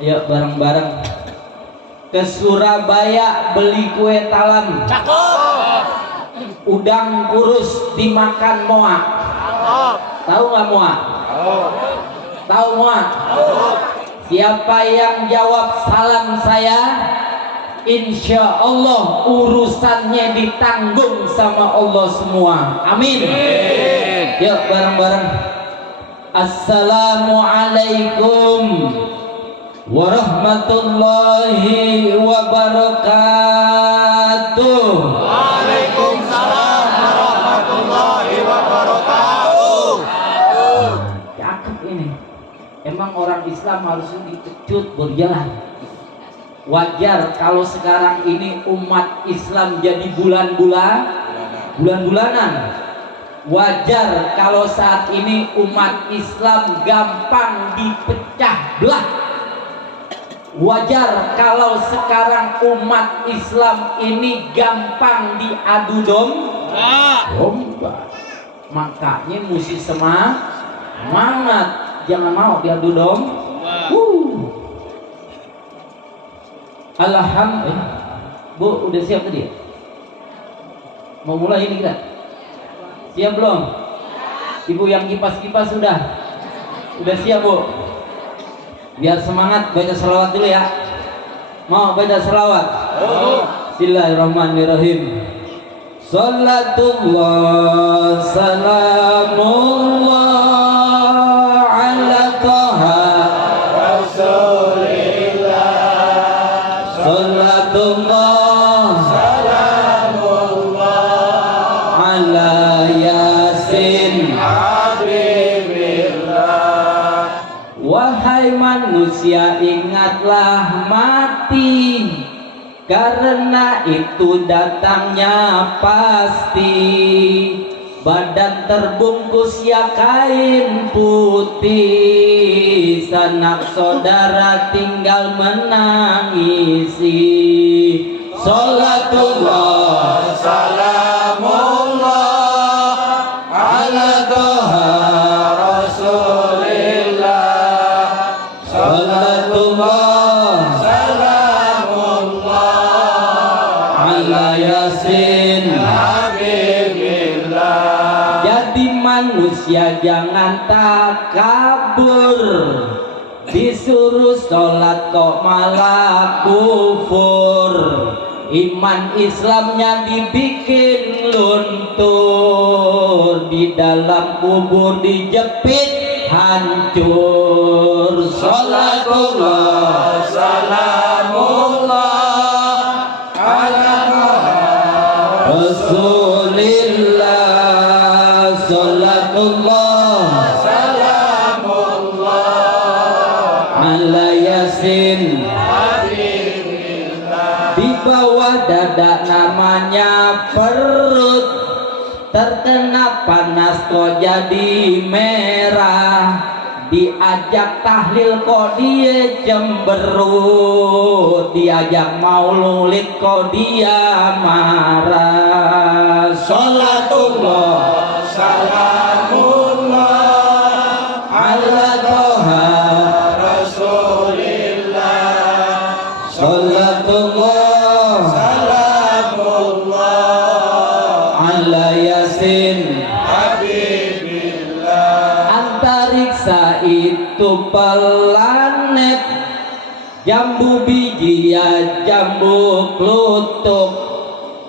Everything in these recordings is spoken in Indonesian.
Ayo bareng-bareng ke Surabaya beli kue talam. Cakep. Udang kurus dimakan moa. Tahu nggak moa? Tahu moa? Siapa yang jawab salam saya, insya Allah urusannya ditanggung sama Allah semua. Amin. Yuk bareng-bareng. Assalamualaikum warahmatullahi wabarakatuh. Waalaikumsalam warahmatullahi wabarakatuh. Cakep ini. Emang orang Islam harus dipecut berjalan. Wajar kalau sekarang ini umat Islam jadi bulan-bulanan. Wajar kalau saat ini umat Islam gampang dipecah belah. Wajar kalau sekarang umat Islam ini gampang diadu domba. Makanya mesti semangat, jangan mau diadu domba. Alhamdulillah. Bu, udah siap tadi ya? Mau mulai ini kita? Siap belum? Ibu yang kipas-kipas sudah siap Bu? Biar semangat baca selawat dulu ya. Mau baca selawat? Bismillahirrahmanirrahim. Salatullah salamullah ala Taha Rasulillah. Salatullah manusia, ingatlah mati, karena itu datangnya pasti. Badan terbungkus ya kain putih, sanak saudara tinggal menangisi. Salatullah salamullah ala Taha Rasulillah. Salatullah salamullah ala Yasin Habibillah. Jadi manusia jangan takabur, disuruh sholat kok malah kufur. Iman Islamnya dibikin luntur, di dalam kubur dijepit hancur. Salatullah salamullah ala Rasulillah. Salatullah salamullah ala Yasin Habibillah. Di bawah dada namanya perut, terkena panas kok jadi merah. Diajak tahlil kok dia cemberut, diajak maulid kok dia marah. Salatullah salamullah ala Taha Rasulillah. Salatullah salamullah ala Yasin Habibillah. Antariksa itu planet, jambu biji ya jambu klutuk.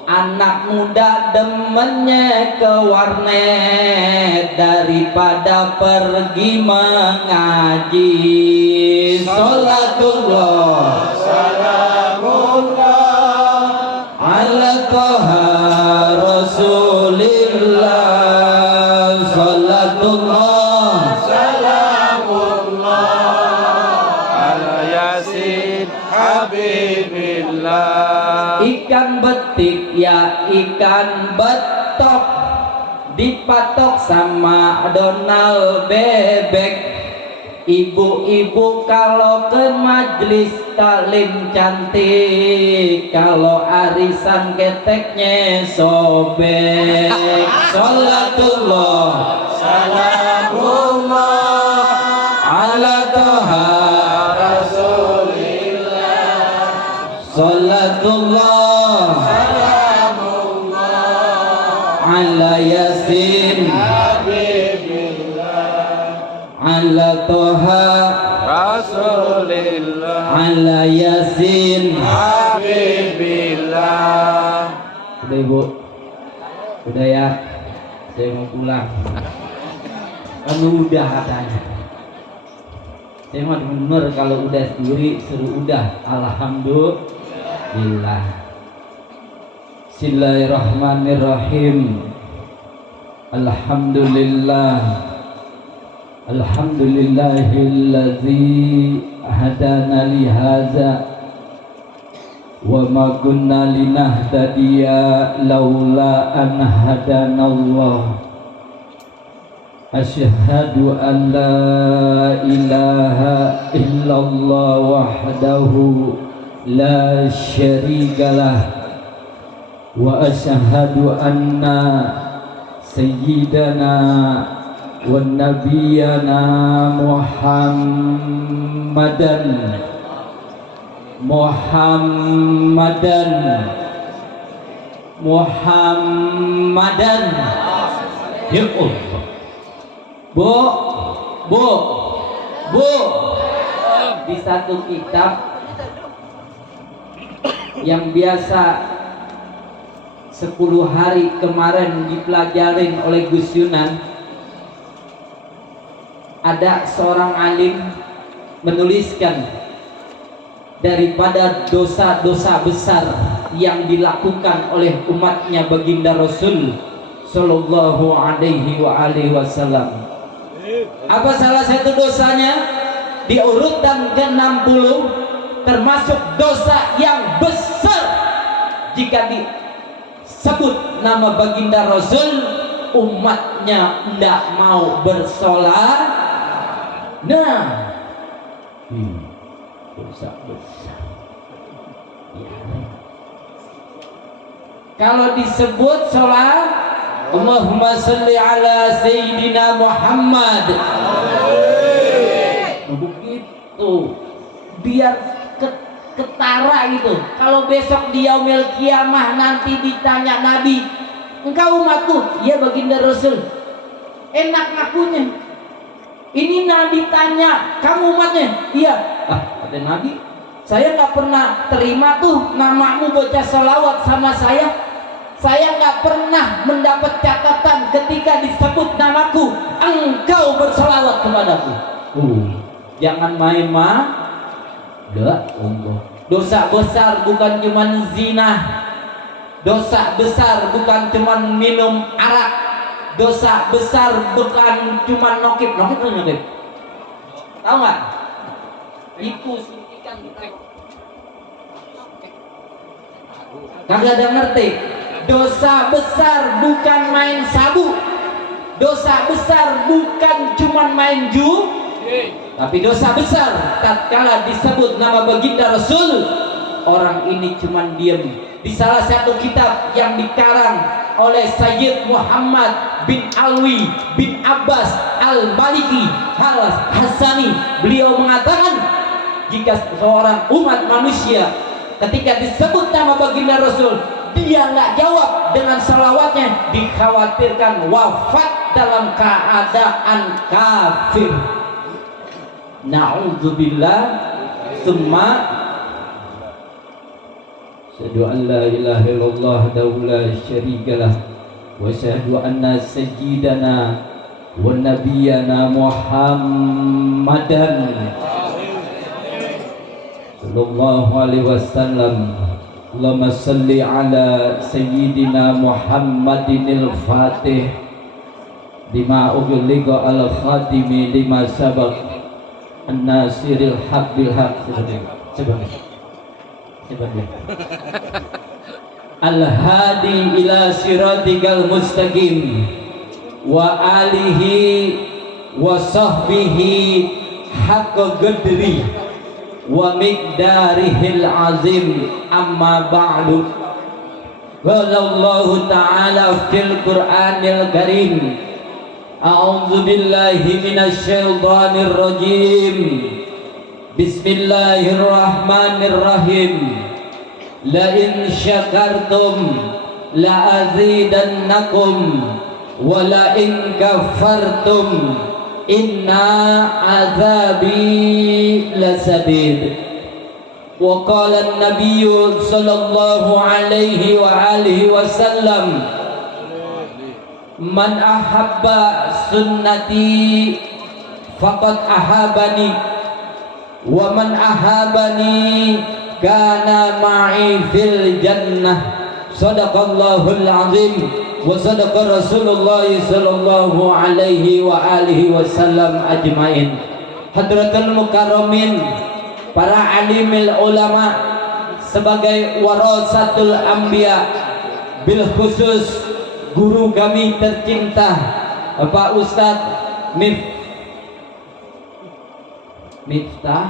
Anak muda demennya ke warnet daripada pergi mengaji. Salatullah salamullah ala Taha Rasulillah. Salatullah salamullah ala Yasin Habibillah. Ikan betik ya ikan betok, dipatok sama Donald Bebek. Ibu-ibu kalau ke majlis taklim cantik, kalau arisan keteknya sobek. Salatullah salamullah ala Taha Rasul Salatullah ala Yasin ala Toha Rasulillah ala Yasin. Habibillah. Udah Ibu, udah ya, saya mau pulang. Kan udah katanya. Saya mah bener kalau udah sendiri suruh udah. Alhamdulillah. Bismillahirrahmanirrahim. Alhamdulillah. Alhamdulillahilladzi hadana li hadza wa ma kunna linahtadiya laula an hadanallah. Asyhadu an la ilaha illallah wahdahu la syarikalah wa asyhadu anna sayyidana wa nabiyyana Muhammadan ya Allah. Bu, di satu kitab yang biasa 10 hari kemarin dipelajarin oleh Gus Yunan, ada seorang alim menuliskan daripada dosa-dosa besar yang dilakukan oleh umatnya baginda Rasul Sallallahu alaihi wasallam. Apa salah satu dosanya? Di urutan ke-60 termasuk dosa yang besar jika disebut nama baginda Rasul, umatnya tidak mau bersolat. Nah, dosa besar ya. Kalau disebut sholat, Allahumma salli ala Sayyidina Muhammad, begitu biar ketara gitu. Kalau besok di yaumil kiamah nanti ditanya Nabi, engkau umatku? Ya baginda Rasul. Enak ngakunya. Ini Nabi tanya, kamu umatnya? Iya. Kata Nabi, saya nggak pernah terima tuh namamu baca salawat sama saya. Saya nggak pernah mendapat catatan ketika disebut namaku engkau bersalawat kepadaku. Jangan main dosa besar bukan cuma zina, dosa besar bukan cuma minum arak, dosa besar bukan cuma nokip. Tahu nggak? Itu suntikan kagak ada ngerti. Dosa besar bukan main sabu, dosa besar bukan cuma main tapi dosa besar tatkala disebut nama baginda Rasul, orang ini cuma diam. Di salah satu kitab yang dikarang oleh Sayyid Muhammad bin Alwi bin Abbas Al-Maliki Al-Hasani, beliau mengatakan jika seorang umat manusia ketika disebut nama baginda Rasul dia nggak jawab dengan salawatnya, dikhawatirkan wafat dalam keadaan kafir. Na'udzubillah. Tsumma asyhadu an la ilaha illallah wahdahu la syarikalah wa asyhadu anna sayyidana wa nabiyyana Muhammadan sallallahu alaihi wasallam. Allahumma salli ala sayyidina Muhammadinil Fatih lima ughliqa al khatimi lima sabaq an-nasiril haq bil haq. Al-hadi ila siratikal mustaqim wa alihi wa sahbihi haqqa qadri wa miqdarihil azim. Amma ba'du. Qala Allah ta'ala fil Qur'anil Karim, a'udzu billahi minasy syaithanir rajim. Bismillahirrahmanirrahim. la in syakartum la azidannakum wa la in kafartum inna azabi lasadid. Wa qala an-nabiy sallallahu alaihi wa alihi wasallam, man ahabba sunnati faqad ahabani wa man ahabani kana ma'i fil jannah. Sadaqallahul azim wa sadaqa Rasulullah sallallahu alaihi wa alihi wasallam ajmain. Hadratul mukarramin, para alimil ulama sebagai warasatul anbiya, bil khusus guru kami tercinta Bapak Ustadz Miftah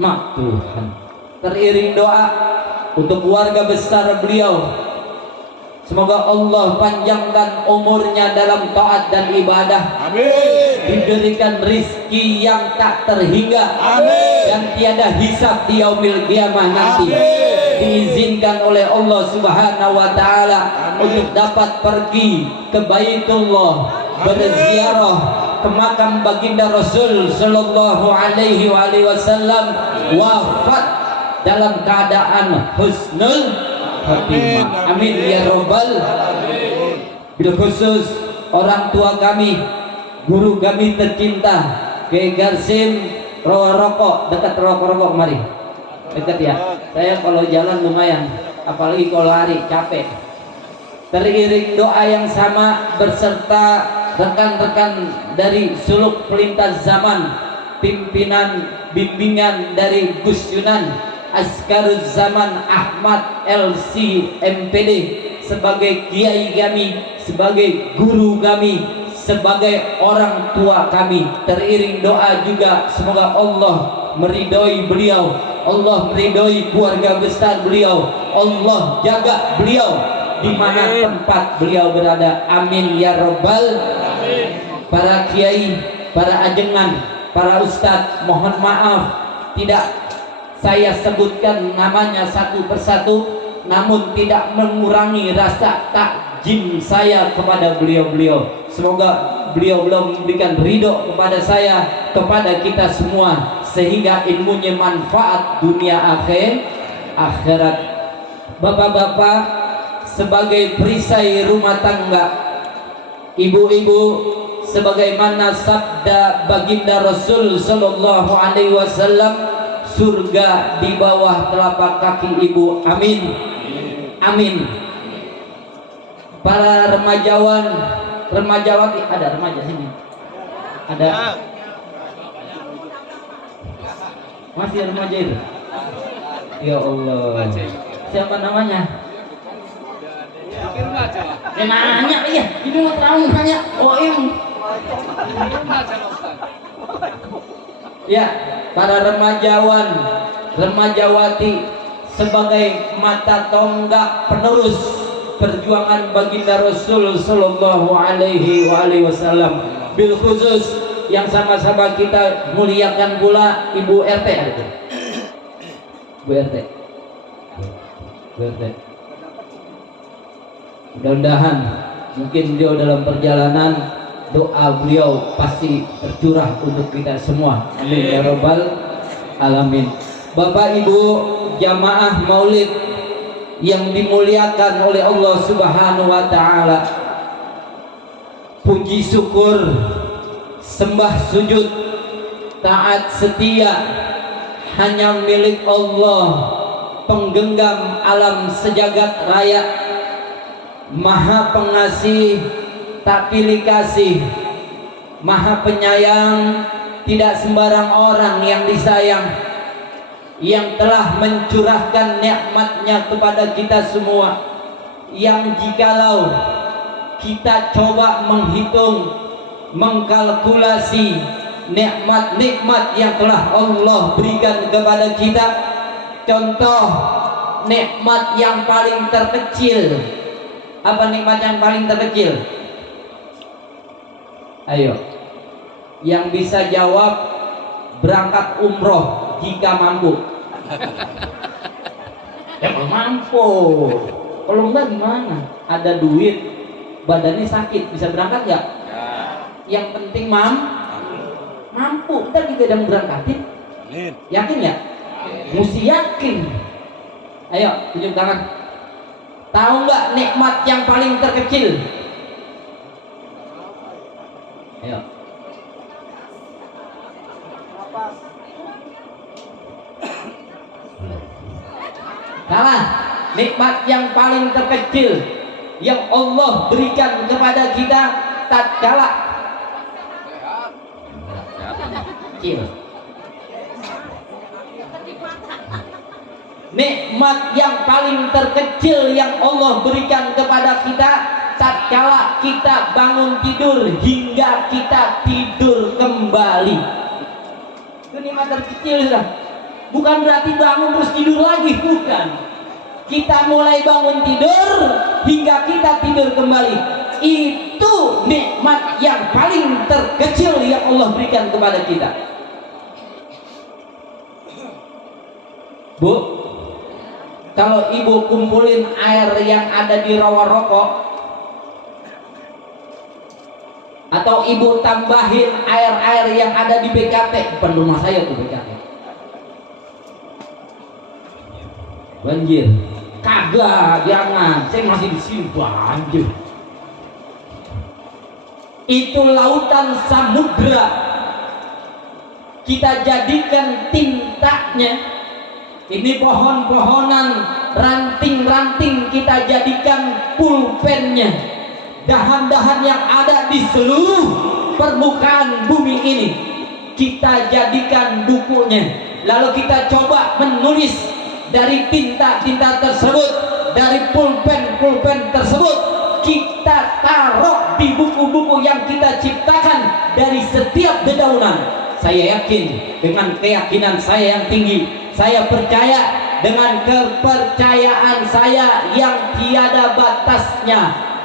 Maftuhan, teriring doa untuk keluarga besar beliau. Semoga Allah panjangkan umurnya dalam taat dan ibadah. Amin. Diberikan rizki yang tak terhingga. Amin. Dan tiada hisab di yaumil qiyamah nanti. Amin. Diizinkan oleh Allah Subhanahu wa taala untuk dapat pergi ke Baitullah, berziarah ke makam baginda Rasul sallallahu alaihi wasallam, wafat dalam keadaan husnul khatimah. Amin ya robbal alamin. Bil khusus orang tua kami, guru kami tercinta Kiai Garsim rokok, dekat rokok mari. Dekat ya. Saya kalau jalan lumayan, apalagi kalau lari capek. Teriring doa yang sama beserta rekan-rekan dari suluk pelintas zaman, pimpinan bimbingan dari Gus Yunan Askaruz Zaman Ahmad LC MPD, sebagai kiai kami, sebagai guru kami, sebagai orang tua kami. Teriring doa juga semoga Allah meridhoi beliau, Allah meridhoi keluarga besar beliau, Allah jaga beliau di mana tempat beliau berada. Amin ya robbal alamin. Para kiai, para ajengan, para ustadz, mohon maaf tidak saya sebutkan namanya satu persatu, namun tidak mengurangi rasa takjim saya kepada beliau-beliau. Semoga beliau-beliau memberikan ridho kepada saya, kepada kita semua, sehingga ilmunya manfaat dunia akhirat. Bapak-bapak sebagai perisai rumah tangga, ibu-ibu sebagaimana sabda baginda Rasul sallallahu alaihi wasallam, surga di bawah telapak kaki ibu. Amin. Amin. Para remajawan, remajawati, ada remaja sini? Ada? Masih remaja itu? Ya Allah. Siapa namanya? Nanya, iya, ini mau tahu nanya. Oh ini. Ya, para remajawan, remajawati sebagai mata tonggak penerus perjuangan baginda Rasul sallallahu alaihi wasallam. Bil khusus yang sama-sama kita muliakan pula Ibu RT ada. Bu RT. Bu RT. Mudah-mudahan mungkin beliau dalam perjalanan, doa beliau pasti tercurah untuk kita semua. Amin ya robbal alamin. Bapak Ibu jamaah maulid yang dimuliakan oleh Allah Subhanahu wa taala, puji syukur, sembah sujud, taat setia hanya milik Allah, penggenggam alam sejagat raya, Maha pengasih tak pilih kasih, Maha penyayang, tidak sembarang orang yang disayang, yang telah mencurahkan nikmatnya kepada kita semua, yang jikalau kita coba menghitung, mengkalkulasi nikmat-nikmat yang telah Allah berikan kepada kita, contoh nikmat yang paling terkecil. Apa nikmat yang paling terkecil? Ayo, yang bisa jawab berangkat umroh jika mampu. Ya kalau mampu, kalau enggak gimana? Ada duit, badannya sakit, bisa berangkat nggak? Yang penting mampu. Ntar kita udah berangkatin. Yakin ya? Mesti yakin. Ayo tunjuk tangan. Tahu nggak nikmat yang paling terkecil? Ayo. Salah. Nikmat yang paling terkecil yang Allah berikan kepada kita tatkala kecil. Nikmat yang paling terkecil yang Allah berikan kepada kita tatkala kita bangun tidur hingga kita tidur kembali. Itu nikmat terkecil sudah. Bukan berarti bangun terus tidur lagi, bukan. Kita mulai bangun tidur hingga kita tidur kembali. Itu nikmat yang paling terkecil yang Allah berikan kepada kita. Bu, kalau ibu kumpulin air yang ada di rawa rokok, atau ibu tambahin air-air yang ada di BKT, depan rumah saya tuh BKT, banjir. Kagak, jangan, saya masih di sini banjir. Itu lautan samudra kita jadikan tintanya. Ini pohon-pohonan, ranting-ranting kita jadikan pulpennya. Dahan-dahan yang ada di seluruh permukaan bumi ini kita jadikan bukunya. Lalu kita coba menulis dari tinta-tinta tersebut, dari pulpen-pulpen tersebut, kita taruh di buku-buku yang kita ciptakan dari setiap dedaunan. Saya yakin dengan keyakinan saya yang tinggi, saya percaya dengan kepercayaan saya yang tiada batasnya,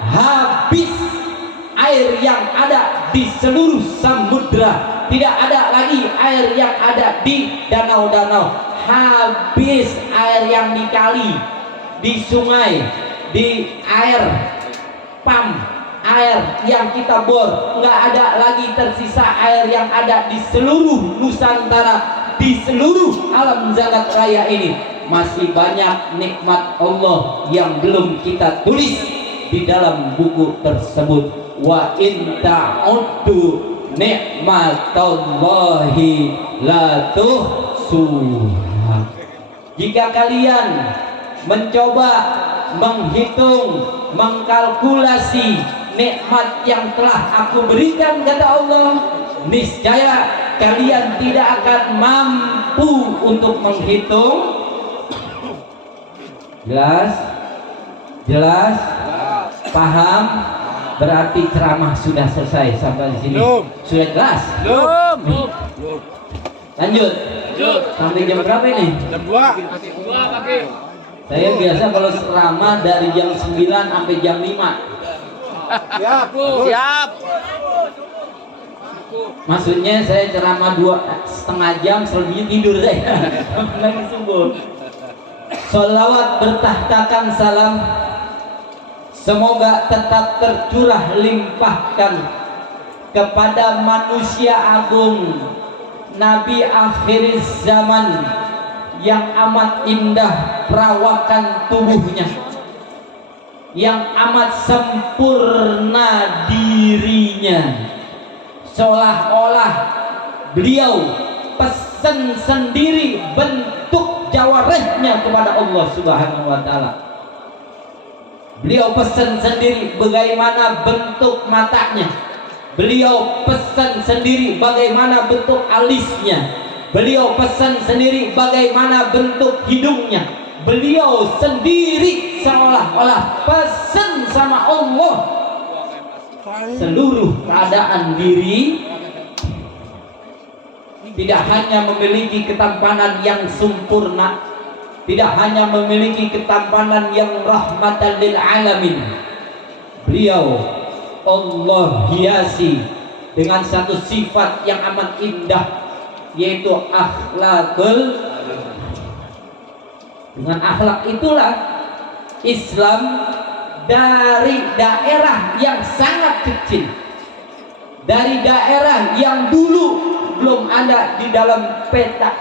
habis air yang ada di seluruh samudra. Tidak ada lagi air yang ada di danau-danau. Habis air yang di kali, di sungai, di air pam, air yang kita bor. Nggak ada lagi tersisa air yang ada di seluruh Nusantara, di seluruh alam zakat raya ini. Masih banyak nikmat Allah yang belum kita tulis di dalam buku tersebut. Wa in ta'uddu nikmatallahi la tuhsuha. Jika kalian mencoba menghitung, mengkalkulasi nikmat yang telah aku berikan, kata Allah, niscaya kalian tidak akan mampu untuk menghitung. Jelas? Paham? Berarti ceramah sudah selesai sampai di sini. Sudah jelas? Belum. Lanjut. Sampai jam berapa ini? Jam 2 pagi. Saya biasa kalau ceramah dari jam 9 sampai jam 5. Siap. Maksudnya saya ceramah 2,5 jam, selebihnya tidur saya. Lagi subuh. Sholawat bertahtakan salam semoga tetap tercurah limpahkan kepada manusia agung, Nabi akhir zaman yang amat indah perawakan tubuhnya, yang amat sempurna dirinya, seolah-olah beliau pesan sendiri bentuk jawarehnya kepada Allah Subhanahu wa Ta'ala. Beliau pesan sendiri bagaimana bentuk matanya, beliau pesan sendiri bagaimana bentuk alisnya, beliau pesan sendiri bagaimana bentuk hidungnya, beliau sendiri seolah-olah pesan sama Allah seluruh keadaan diri. Tidak hanya memiliki ketampanan yang sempurna, tidak hanya memiliki ketampanan yang rahmatan lil alamin, beliau Allah hiasi dengan satu sifat yang amat indah, yaitu akhlakul. Dengan akhlak itulah Islam dari daerah yang sangat kecil, dari daerah yang dulu belum ada di dalam peta,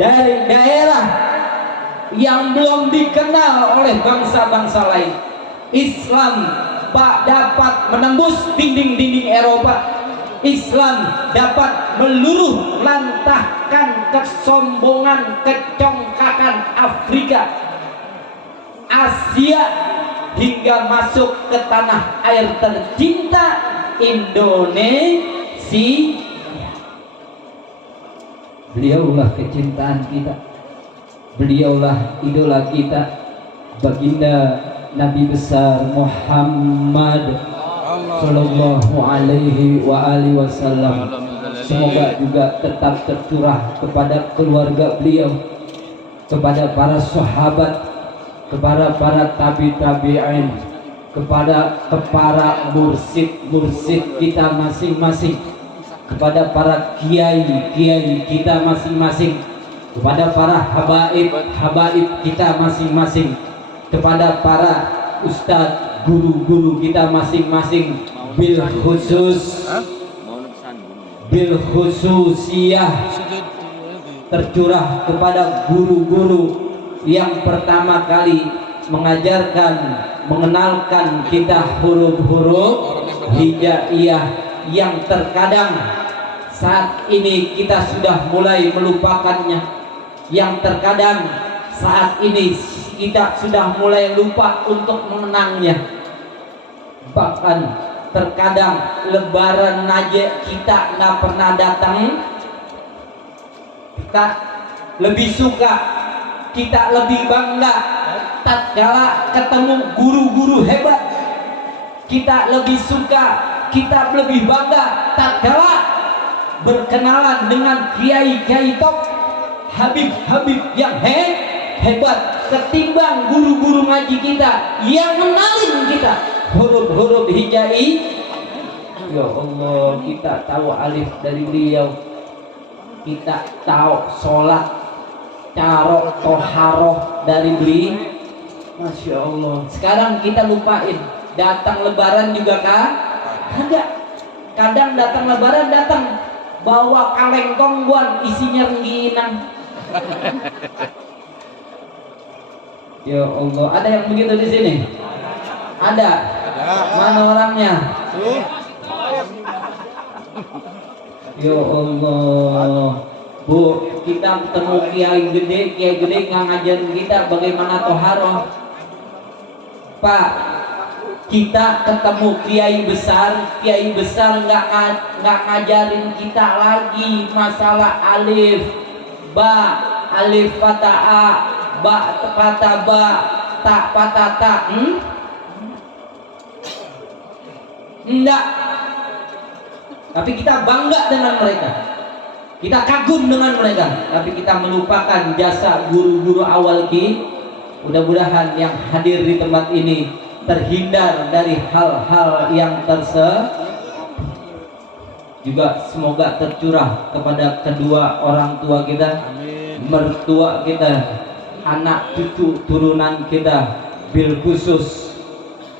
dari daerah yang belum dikenal oleh bangsa-bangsa lain, Islam dapat menembus dinding-dinding Eropa. Islam dapat meluruh lantahkan kesombongan, kecongkakan Afrika, Asia, hingga masuk ke tanah air tercinta Indonesia. Beliaulah kecintaan kita, beliaulah idola kita, baginda Nabi besar Muhammad Sallallahu alaihi wa alihi wasallam. Semoga juga tetap tercurah kepada keluarga beliau, kepada para sahabat, kepada para tabi'in, kepada para mursid kita masing-masing, kepada para kiai kita masing-masing, kepada para habaib kita masing-masing, kepada para ustadz, guru-guru kita masing-masing, bil khususiyah tercurah kepada guru-guru yang pertama kali mengajarkan, mengenalkan kita huruf-huruf hijaiyah yang terkadang saat ini kita sudah mulai melupakannya, yang terkadang saat ini kita sudah mulai lupa untuk mengenangnya. Bahkan terkadang lebaran aja kita nggak pernah datang. Kita lebih suka, kita lebih bangga tatkala ketemu guru-guru hebat. Kita lebih suka, kita lebih bangga tatkala berkenalan dengan kiai-kiai top, habib-habib yang hebat, ketimbang guru-guru ngaji kita yang mengenalin kita huruf-huruf hijai. Ya Allah, kita tahu alif dari beliau, kita tahu sholat carok toharoh dari beliau. Masya Allah. Sekarang kita lupain. Datang lebaran juga kagak. Kadang datang lebaran datang bawa kaleng kongguan isinya rengginang. Ya Allah, ada yang begitu di sini? Ada. Mana orangnya? Ya Allah, Bu, kita ketemu kiai gede nggak ngajarin kita bagaimana toharoh. Pak, kita ketemu kiai besar nggak ngajarin kita lagi masalah alif, ba, alif patah a, ba patah ba, tak patah ta. Enggak. Tapi kita bangga dengan mereka, kita kagum dengan mereka, tapi kita melupakan jasa guru-guru awal kita. Mudah-mudahan yang hadir di tempat ini terhindar dari hal-hal yang juga semoga tercurah kepada kedua orang tua kita, mertua kita, anak cucu turunan kita, bil khusus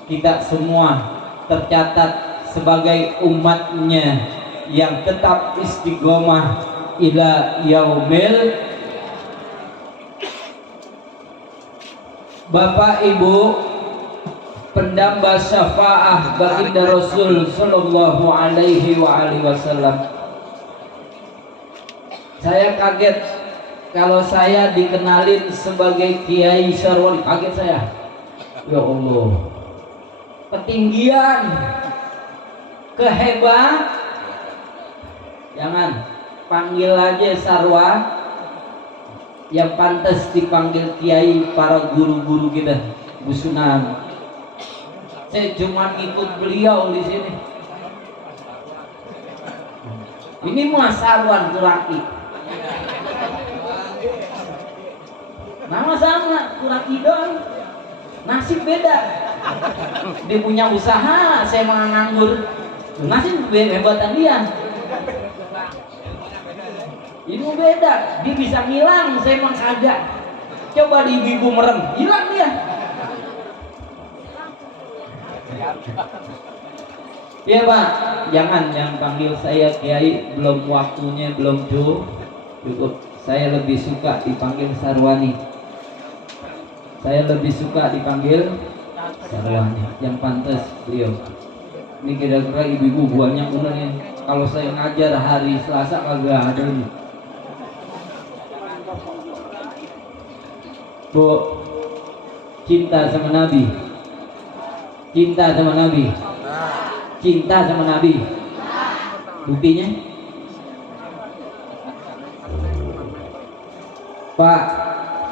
kita semua tercatat sebagai umatnya yang tetap istiqomah ila yaumil. Bapak Ibu pendamba syafaah baginda Rasul sallallahu alaihi wasallam, saya kaget kalau saya dikenalin sebagai Kiai Syarwali. Kaget saya. Ya Allah, ketinggian, kehebat. Jangan panggil aja Sarwa, yang pantas dipanggil kiai para guru-guru kita, Bu Sunan. Saya cuma ikut beliau di sini. Ini Mas Sarwan Kuraki. Nama sama Kuraki doang. Nasib beda. Dia punya usaha, saya mau nganggur. Nasib hebatan dia. Ini beda, dia bisa ngilang, saya emang kagak. Coba di ibu merem, hilang dia. Iya Pak, jangan panggil saya Kiai, belum waktunya, belum cukup. Saya lebih suka dipanggil Sarwani. Saya lebih suka dipanggil Sarwani, yang pantas beliau. Ini kira-kira ibu-ibu banyak bener ya. Kalau saya ngajar hari Selasa kagak ada ini. Bu, cinta sama Nabi. Cinta sama Nabi. Cinta sama Nabi. Buktinya? Pak,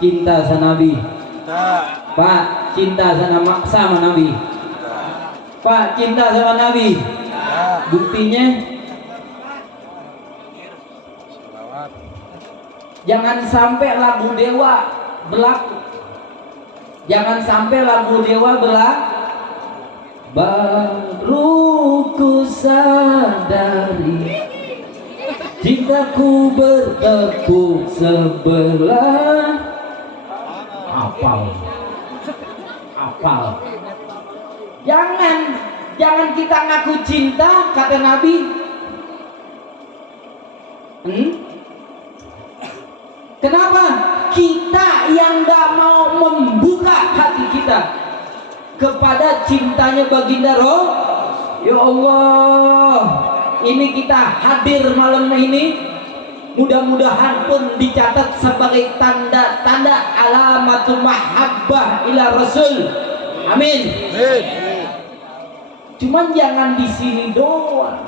cinta sama Nabi. Pak, cinta sama Nabi. Pak, cinta sama Nabi. Buktinya? Jangan sampai lagu dewa berlaku. Jangan sampai lagu dewa berlaku. Baru ku sadari cintaku bertepuk sebelah. Apal. Jangan kita ngaku cinta, kata Nabi. Kenapa? Kita yang gak mau membuka hati kita kepada cintanya baginda roh. Ya Allah, ini kita hadir malam ini, mudah-mudahan pun dicatat sebagai tanda-tanda alamatul mahabbah ila Rasul. Amin. Cuman jangan di sini doang.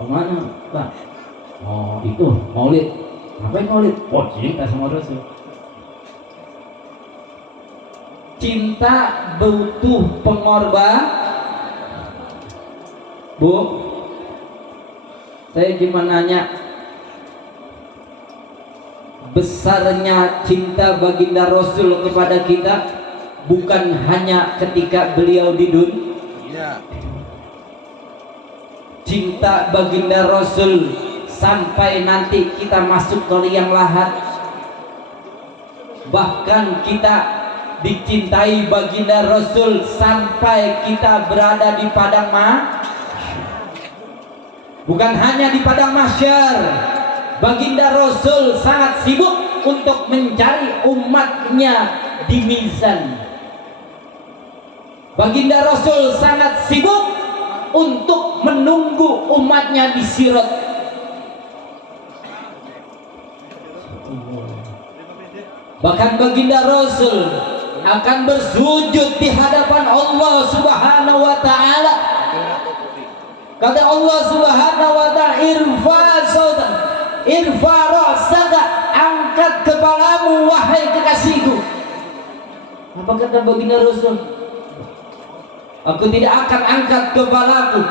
Kemana Pak? Oh itu maulid. Ngapain maulid? Oh cinta sama Rasul. Cinta butuh pengorbanan. Bu, saya cuma nanya, besarnya cinta baginda Rasul kepada kita bukan hanya ketika beliau di dunia. Cinta baginda Rasul sampai nanti kita masuk ke liang lahat. Bahkan kita dicintai baginda Rasul sampai kita berada di padang bukan hanya di padang mahsyar. Baginda Rasul sangat sibuk untuk mencari umatnya di mizan. Baginda Rasul sangat sibuk untuk menunggu umatnya di sirat. Bahkan baginda Rasul akan bersujud di hadapan Allah Subhanahu wa taala. Kata Allah Subhanahu wa taala, irfa ra'saka, angkat kepalamu wahai kekasihku. Apa kata baginda Rasul? Aku tidak akan angkat kepalaku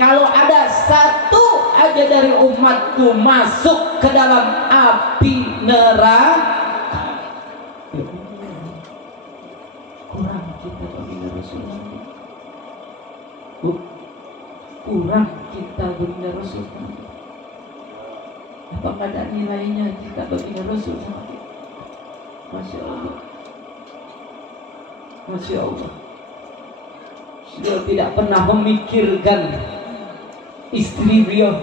kalau ada satu aja dari umatku masuk ke dalam api neraka. Kurang cinta baginda Rasul. Kurang cinta baginda Rasul. Apa ada nilainya cinta baginda Rasul sama kita? Masya Allah. Masya Allah. Beliau tidak pernah memikirkan istri beliau.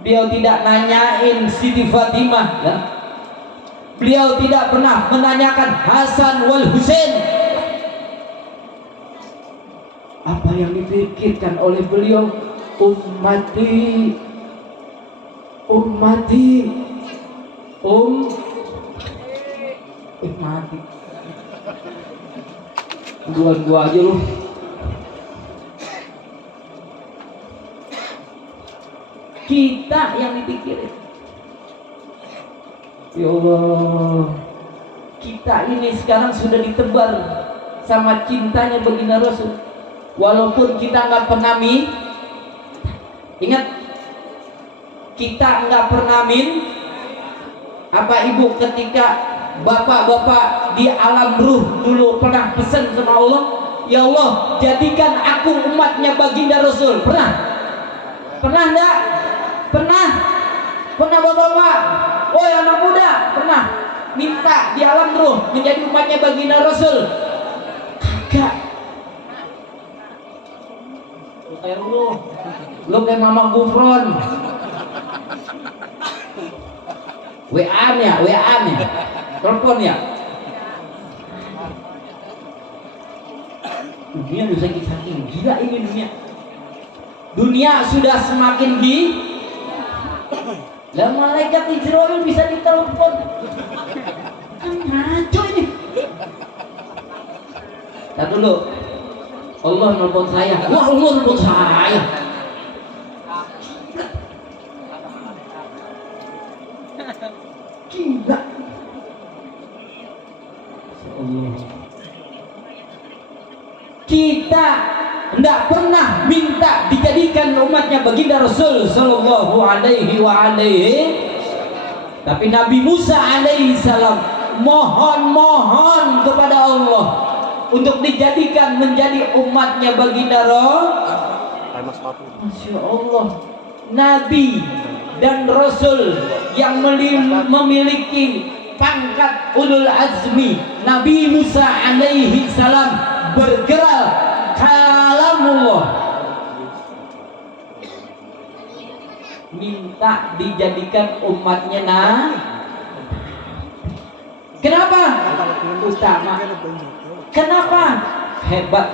Beliau tidak nanyain Siti Fatimah. Beliau tidak pernah menanyakan Hasan wal Husain. Apa yang dipikirkan oleh beliau? Ummati, mati. Gua aja lu. Kita yang dipikirin. Ya Allah, kita ini sekarang sudah ditebar sama cintanya baginda Rasul. Walaupun kita nggak pernah ingat, kita nggak pernah apa ibu ketika bapak-bapak di alam ruh dulu pernah pesan sama Allah, ya Allah jadikan aku umatnya baginda Rasul, pernah? Pernah enggak? Pernah? Pernah bapak-bapak? Oh anak muda, pernah minta di alam ruh menjadi umatnya baginda Rasul? Kagak. Lu kayak Mama Gufron. WA-nya, telepon ya. Dunia udah saking gila ini dunia. Dunia sudah semakin lah malaikat Israel bisa ditelepon. Kan ngaco ini. Lihat dulu. Allah nelpon saya. Wah, Allah nelpon saya. Gila. Allah. Kita tidak pernah minta dijadikan umatnya baginda Rasul Sallallahu Alaihi wa alaihi. Tapi Nabi Musa alaihi salam mohon kepada Allah untuk dijadikan menjadi umatnya baginda Rasul. Masya Allah, Nabi dan Rasul yang memiliki pangkat ulul azmi, Nabi Musa alaihi salam bergerak kalamullah, minta dijadikan umatnya kenapa? Utama. Kenapa? Hebat.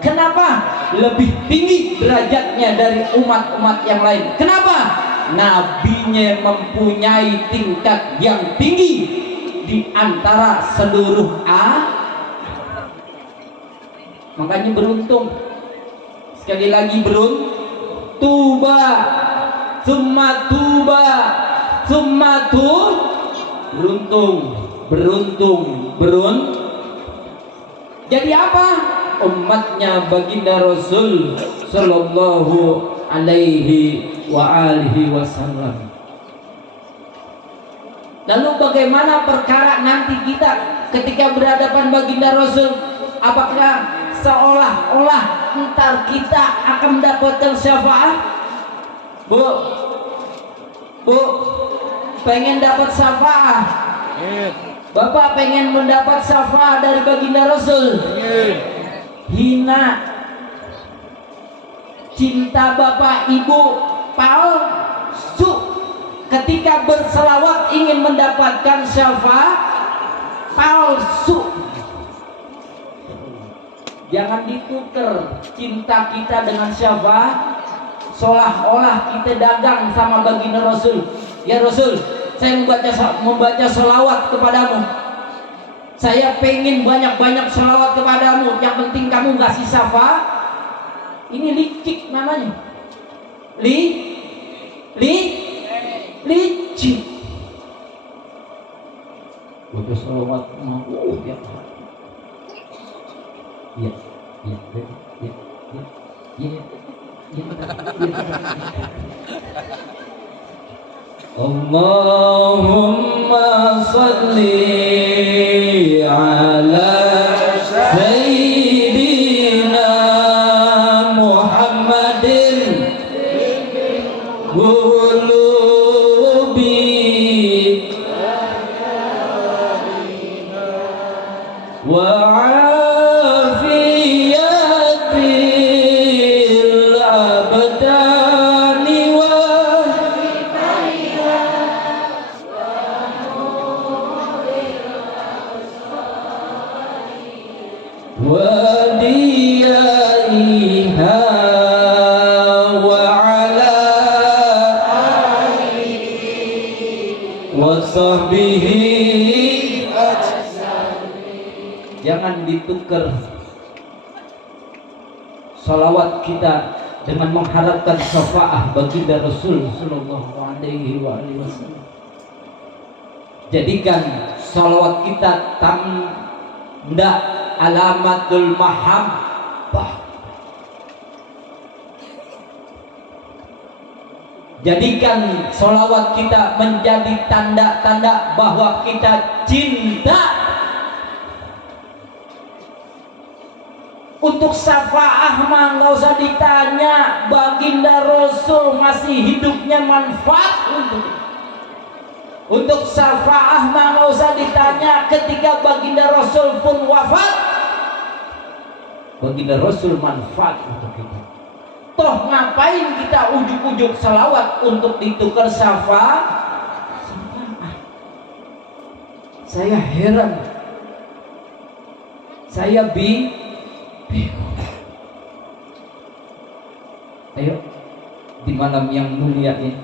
Kenapa? Lebih tinggi derajatnya dari umat-umat yang lain. Kenapa? Nabinya mempunyai tingkat yang tinggi di antara seluruh makanya beruntung. Sekali lagi tuba summa beruntung. Jadi apa? Umatnya baginda Rasul Sallallahu Alaihi wa alihi wasallam. Lalu bagaimana perkara nanti kita ketika berhadapan baginda Rasul? Apakah seolah-olah ntar kita akan mendapatkan syafaat? Bu, pengen dapat syafaat? Bapak pengen mendapat syafaat dari baginda Rasul? Hina cinta bapak ibu palsu ketika berselawat ingin mendapatkan syafaat palsu. Jangan ditukar cinta kita dengan syafaat seolah-olah kita dagang sama baginda Rasul. Ya Rasul, saya membaca selawat kepadamu. Saya pengen banyak-banyak selawat kepadamu. Yang penting kamu kasih syafaat. Ini licik namanya. Licik. Baca selawat ya. Ya. Allahumma salli ala Sayyidina Muhammadin qulubi wa jangan ditukar salawat kita dengan mengharapkan syafaat baginda Rasul Sallallahu Alaihi Wasallam. Jadikan salawat kita tanda alamatul mahabbah. Jadikan salawat kita menjadi tanda-tanda bahwa kita cinta. Untuk syafaah mah nggak usah ditanya, baginda Rasul masih hidupnya manfaat untuk syafaah mah nggak usah ditanya, ketika baginda Rasul pun wafat, baginda Rasul manfaat untuk kita. Toh ngapain kita ujuk-ujuk salawat untuk ditukar syafaah? Saya heran, saya bingung. Ayo, di malam yang mulia ini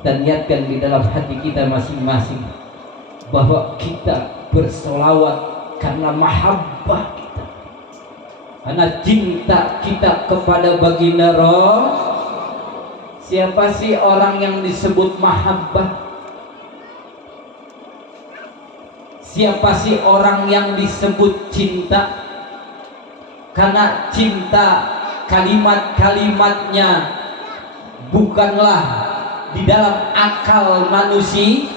kita niatkan di dalam hati kita masing-masing bahwa kita bersolawat karena mahabbah kita, karena cinta kita kepada baginda Rasul. Siapa sih orang yang disebut mahabbah? Siapa sih orang yang disebut cinta? Karena cinta, kalimat-kalimatnya bukanlah di dalam akal manusia.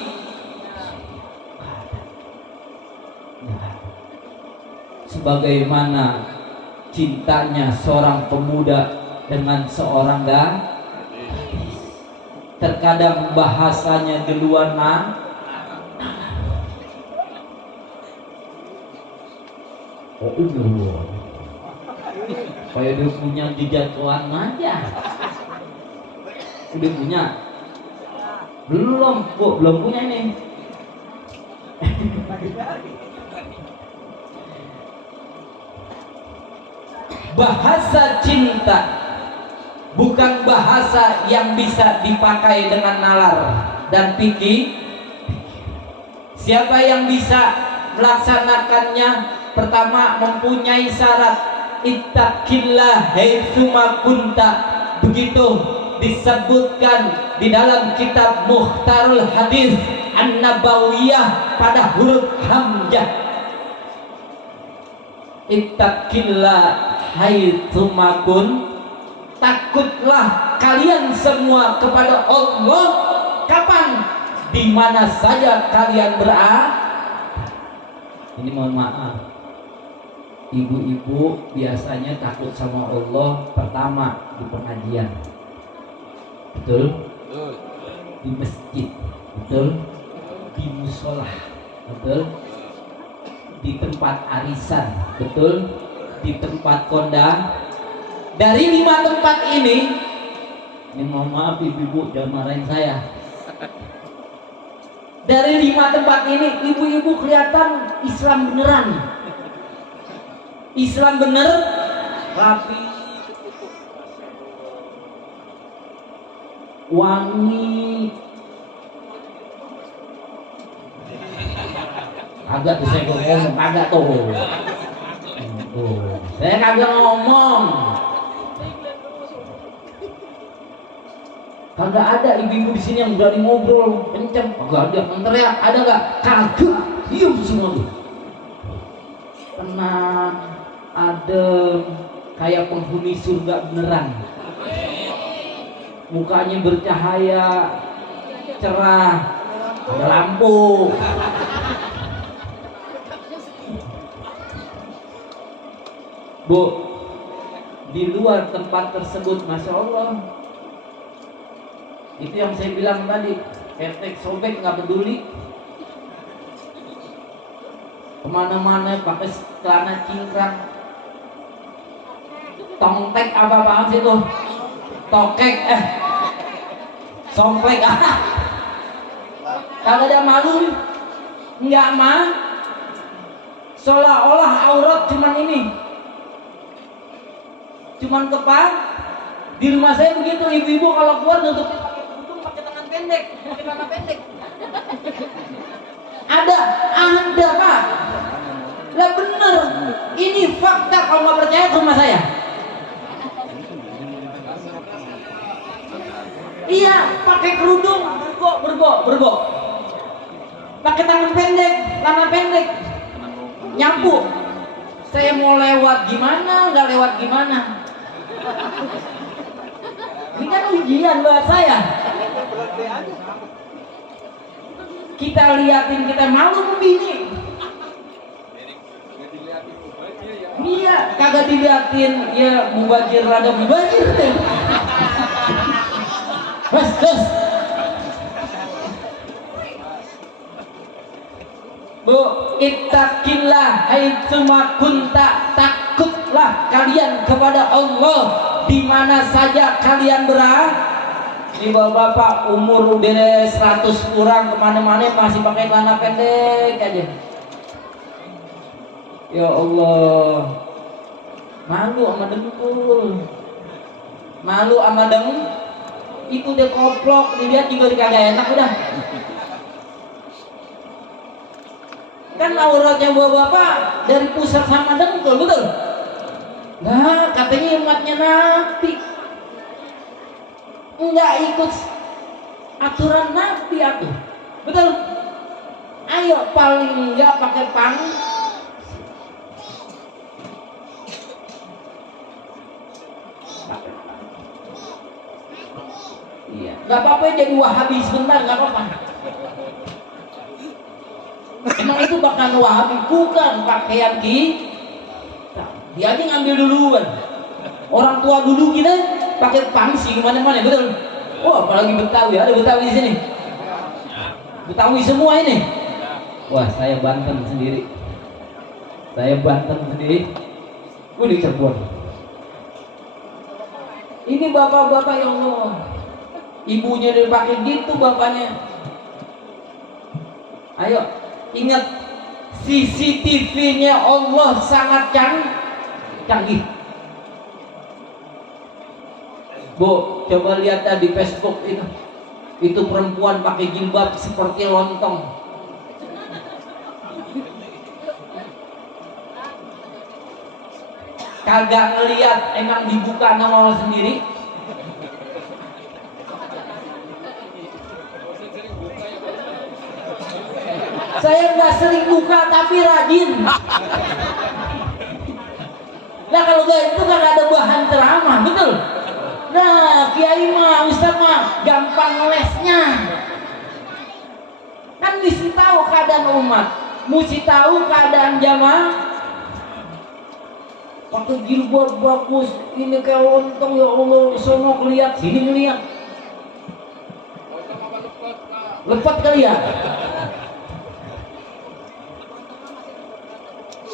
Sebagaimana cintanya seorang pemuda dengan seorang gadis. Terkadang bahasanya duluan kayak dia punya jejatuhan aja. Udah punya? Belum, Bu, belum punya ini. Bahasa cinta bukan bahasa yang bisa dipakai dengan nalar dan pikir. Siapa yang bisa melaksanakannya? Pertama, mempunyai syarat ittaqillah haitsuma kunta. Begitu disebutkan di dalam kitab Mukhtarul Hadis An-Nabawiyah pada huruf hamzah. Ittaqillah haitsuma kun. Takutlah kalian semua kepada Allah kapan, di mana saja kalian berada. Ini mohon maaf, ibu-ibu biasanya takut sama Allah pertama di pengajian, betul? Di masjid, betul? Di musola, betul? Di tempat arisan, betul? Di tempat kondang. Dari 5 tempat ini mohon maaf ibu-ibu jangan marahin saya. Dari 5 tempat ini ibu-ibu kelihatan Islam beneran. Islam bener, rapi, wangi. Agak tuh saya ngomong, agak tuh. Saya kagak ngomong. Kagak ada ibu-ibu di sini yang berani ngobrol kenceng. Kagak ada, menteriak ada nggak? Kagak, diam semua tuh. Tenang, adem, kayak penghuni surga beneran. Mukanya bercahaya, cerah, ada lampu. Bu, di luar tempat tersebut, masya Allah. Itu yang saya bilang tadi, ketek sobek nggak peduli, kemana-mana pakai celana cingkrang, tongtek apa-apaan sih tuh, tokek, somplek, kalau ada malu, nggak mah, seolah-olah aurat cuman ini, cuman kepala. Di rumah saya begitu, ibu-ibu kalau keluar nutupin pakai tangan pendek, pakai celana pendek. Ada Pak. Lah bener, ini fakta. Kalau nggak percaya ke rumah saya. Iya, pakai kerudung, bergo. Pakai tangan pendek, celana pendek, nyapu. Saya mau lewat gimana, nggak lewat gimana. Ini kan ujian buat saya. Kita liatin, kita malu membini. Iya, kagak diliatin ya mubazir rada mubazir. Terus. Bu, ittaqillah haitsuma kunta, takutlah kalian kepada Allah di mana saja kalian berada. Ini bapak umur udah 100 kurang kemana-mana masih pakai celana pendek aja. Ya Allah, malu sama dengkul, malu sama itu dia koplok, dilihat juga kagak enak udah. Kan auratnya bapak dari pusat sama dengkul, betul? Nah, katanya umatnya Nabi enggak ikut aturan Nabi atuh, betul? Ayo paling enggak pakai pang. Iya, nggak apa-apa jadi Wahabi sebentar, nggak apa-apa. Emang itu bahkan Wahabi bukan pakaian dia aja ngambil duluan. Orang tua dulu kita pakai pangsi kemana-mana, betul? Oh, apalagi Betawi, ada Betawi di sini. Betawi semua ini. Wah, saya Banten sendiri. Gue di Cirebon. Ini bapak-bapak ya Allah. Ibunya udah pakai gitu, bapaknya. Ayo, ingat CCTV-nya Allah sangat canggih. Bu, coba lihat di Facebook itu perempuan pakai jilbab seperti lontong. Kagak ngeliat, emang dibuka nama Allah sendiri. Saya nggak sering buka tapi rajin. Nah kalau gak itu kan ada bahan ceramah, betul? Nah kiai mah, ustaz mah gampang lesnya. Kan mesti tahu keadaan umat, mesti tahu keadaan jamaah. Pakai jilbab bagus, ini kayak lontong ya Allah, sono ngeliat, sini ngeliat. Lepet kali ya.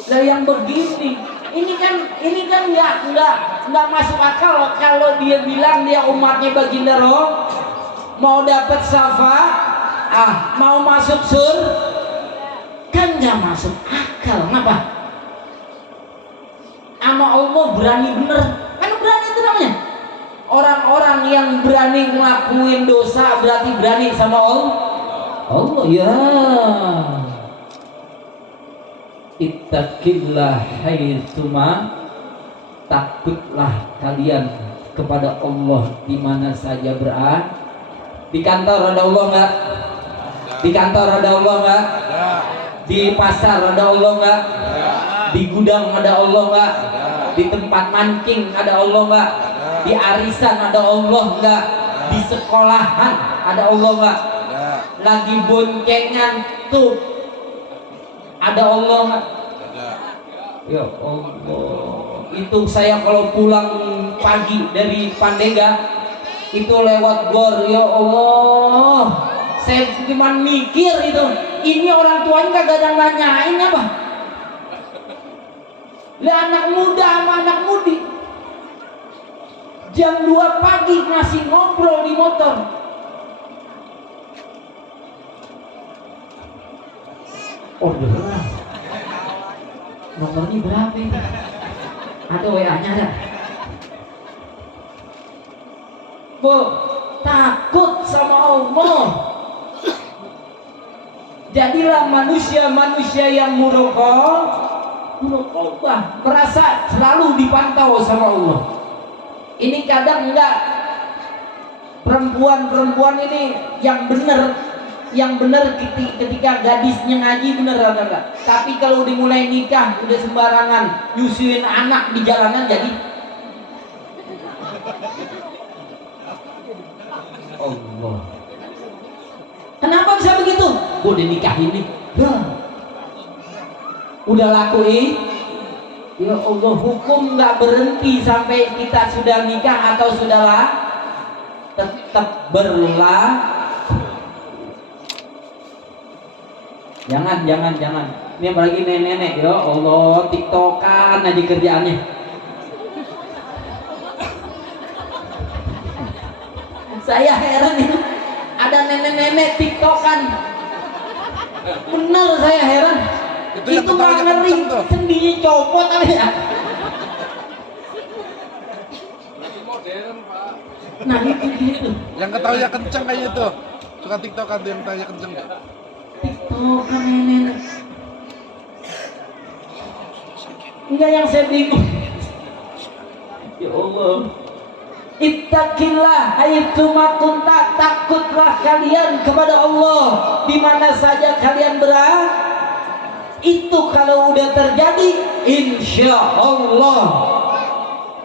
Nah yang begini, ini kan nggak masuk akal kalau dia bilang dia umatnya baginda roh, mau dapat syafaat, mau masuk kan nggak masuk akal. Kenapa? Sama Allah berani bener, kan berani itu namanya. Orang-orang yang berani ngelakuin dosa berarti berani sama Allah ya. Ittaqillah haitsuma, takutlah kalian kepada Allah di mana saja berada. Di kantor ada Allah enggak? Di kantor ada Allah enggak? Di pasar ada Allah enggak? Di gudang ada Allah enggak? Di tempat mancing ada Allah enggak? Di arisan ada Allah enggak? Di sekolahan ada Allah enggak? Lagi boncengan tuh ada Allah nggak? Ya Allah, itu saya kalau pulang pagi dari Pandega itu lewat gor, ya Allah, saya cuma mikir itu, ini orang tuanya kagak ada nanyain apa? Lah anak muda sama anak mudi jam 2 pagi masih ngobrol di motor. Orderan nomornya berapa ini? Ada WA-nya ada? Bu, takut sama Allah. Jadilah manusia-manusia yang muraqabah, merasa selalu dipantau sama Allah. Ini kadang enggak, perempuan ini yang benar ketika gadisnya ngaji bener atau enggak. Tapi kalau dimulai nikah udah sembarangan nyusuin anak di jalanan jadi Allah. Kenapa bisa begitu? Udah nikah ini udah laku Ya Allah, hukum nggak berhenti sampai kita sudah nikah atau sudahlah, tetap jangan. Ini apalagi nenek-nenek, ya Allah, tiktokan aja kerjaannya. Saya heran ini, ada nenek-nenek tiktokan. Bener, saya heran. Itu nggak ngeri, sendinya copot tapi ya. Modern, Pak. Nah itu gitu. Yang ketahunya kenceng kayaknya tuh. Suka tiktokan tuh yang tanya kenceng. Tiktokan nenek. Enggak, yang saya bingung. Ya Allah. Ittaqillah haitsuma kunta, takutlah kalian kepada Allah di mana saja kalian berada. Itu kalau udah terjadi, insya Allah